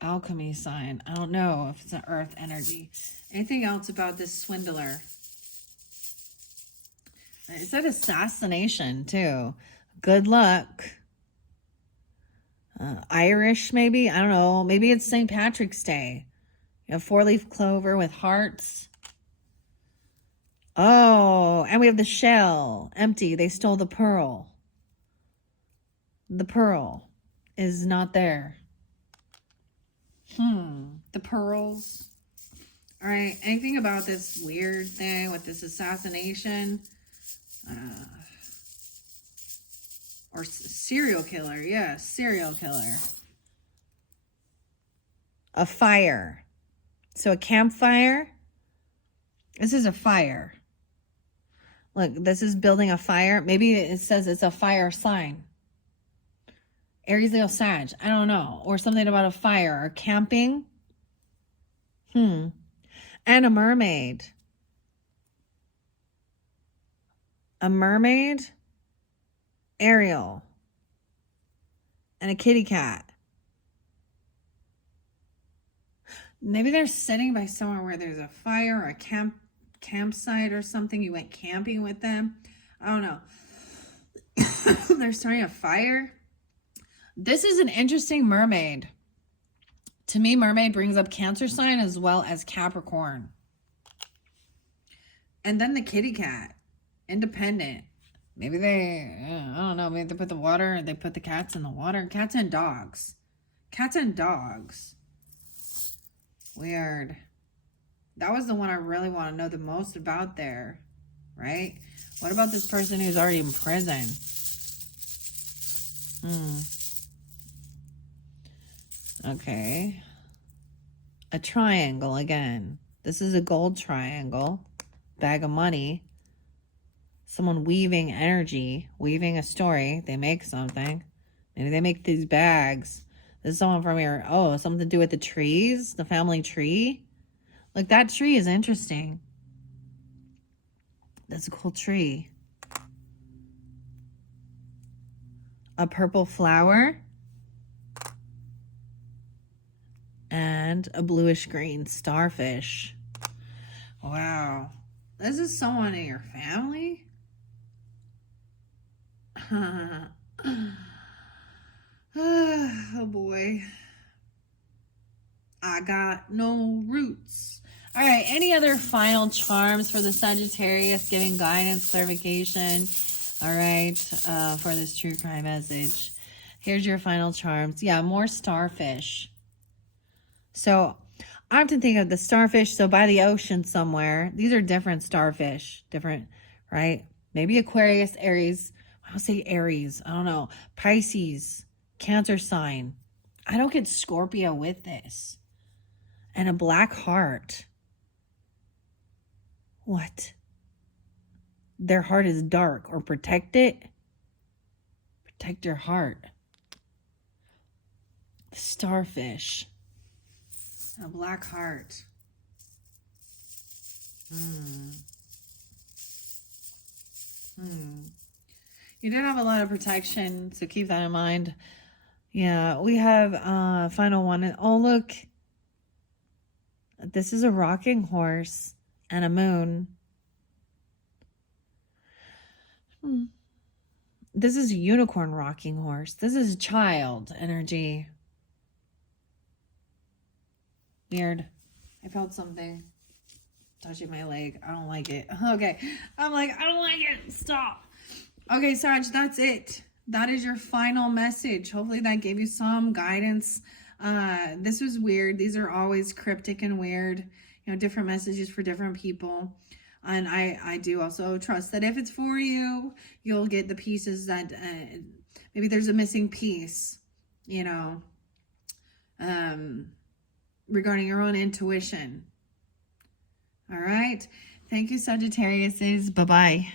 Alchemy sign. I don't know if it's an earth energy. Anything else about this swindler? It said assassination too. Good luck. Irish maybe? I don't know. Maybe it's St. Patrick's Day. You have 4-leaf clover with hearts. Oh, and we have the shell. Empty. They stole the pearl. The pearl is not there. The pearls. All right. Anything about this weird thing with this assassination? Or serial killer. Yeah, serial killer. A fire. So a campfire. This is a fire. Look, this is building a fire. Maybe it says it's a fire sign. Aries, Leo, Sag. I don't know. Or something about a fire or camping. And a mermaid. A mermaid. Ariel. And a kitty cat. Maybe they're sitting by somewhere where there's a fire or a campsite or something. You went camping with them. I don't know. They're starting a fire. This is an interesting mermaid. To me, mermaid brings up Cancer sign as well as Capricorn. And then the kitty cat. Independent. Maybe they, I don't know, maybe they put the cats in the water. Cats and dogs. Cats and dogs. Weird. That was the one I really want to know the most about there, right? What about this person who's already in prison? Okay. A triangle again. This is a gold triangle. Bag of money. Someone weaving energy, weaving a story. They make something. Maybe they make these bags. This is someone from here. Oh, something to do with the trees, the family tree. Like, that tree is interesting. That's a cool tree. A purple flower. And a bluish green starfish. Wow. This is someone in your family? Oh boy. I got no roots. All right. Any other final charms for the Sagittarius, giving guidance, clarification? All right. For this true crime message. Here's your final charms. Yeah, more starfish. So I have to think of the starfish. So by the ocean somewhere, these are different starfish, different, right? Maybe Aquarius, Aries. I'll say Aries. I don't know. Pisces, Cancer sign. I don't get Scorpio with this. And a black heart. What? Their heart is dark, or protect it. Protect your heart. Starfish. A black heart. You did have a lot of protection, so keep that in mind. Yeah, we have final one. Oh, look. This is a rocking horse and a moon. This is a unicorn rocking horse. This is child energy. Weird. I felt something touching my leg. I don't like it. Okay. I'm like, I don't like it. Stop. Okay, Sag, that's it. That is your final message. Hopefully that gave you some guidance. This was weird. These are always cryptic and weird. You know, different messages for different people. And I do also trust that if it's for you, you'll get the pieces that maybe there's a missing piece, you know, regarding your own intuition. All right. Thank you, Sagittariuses. Bye-bye.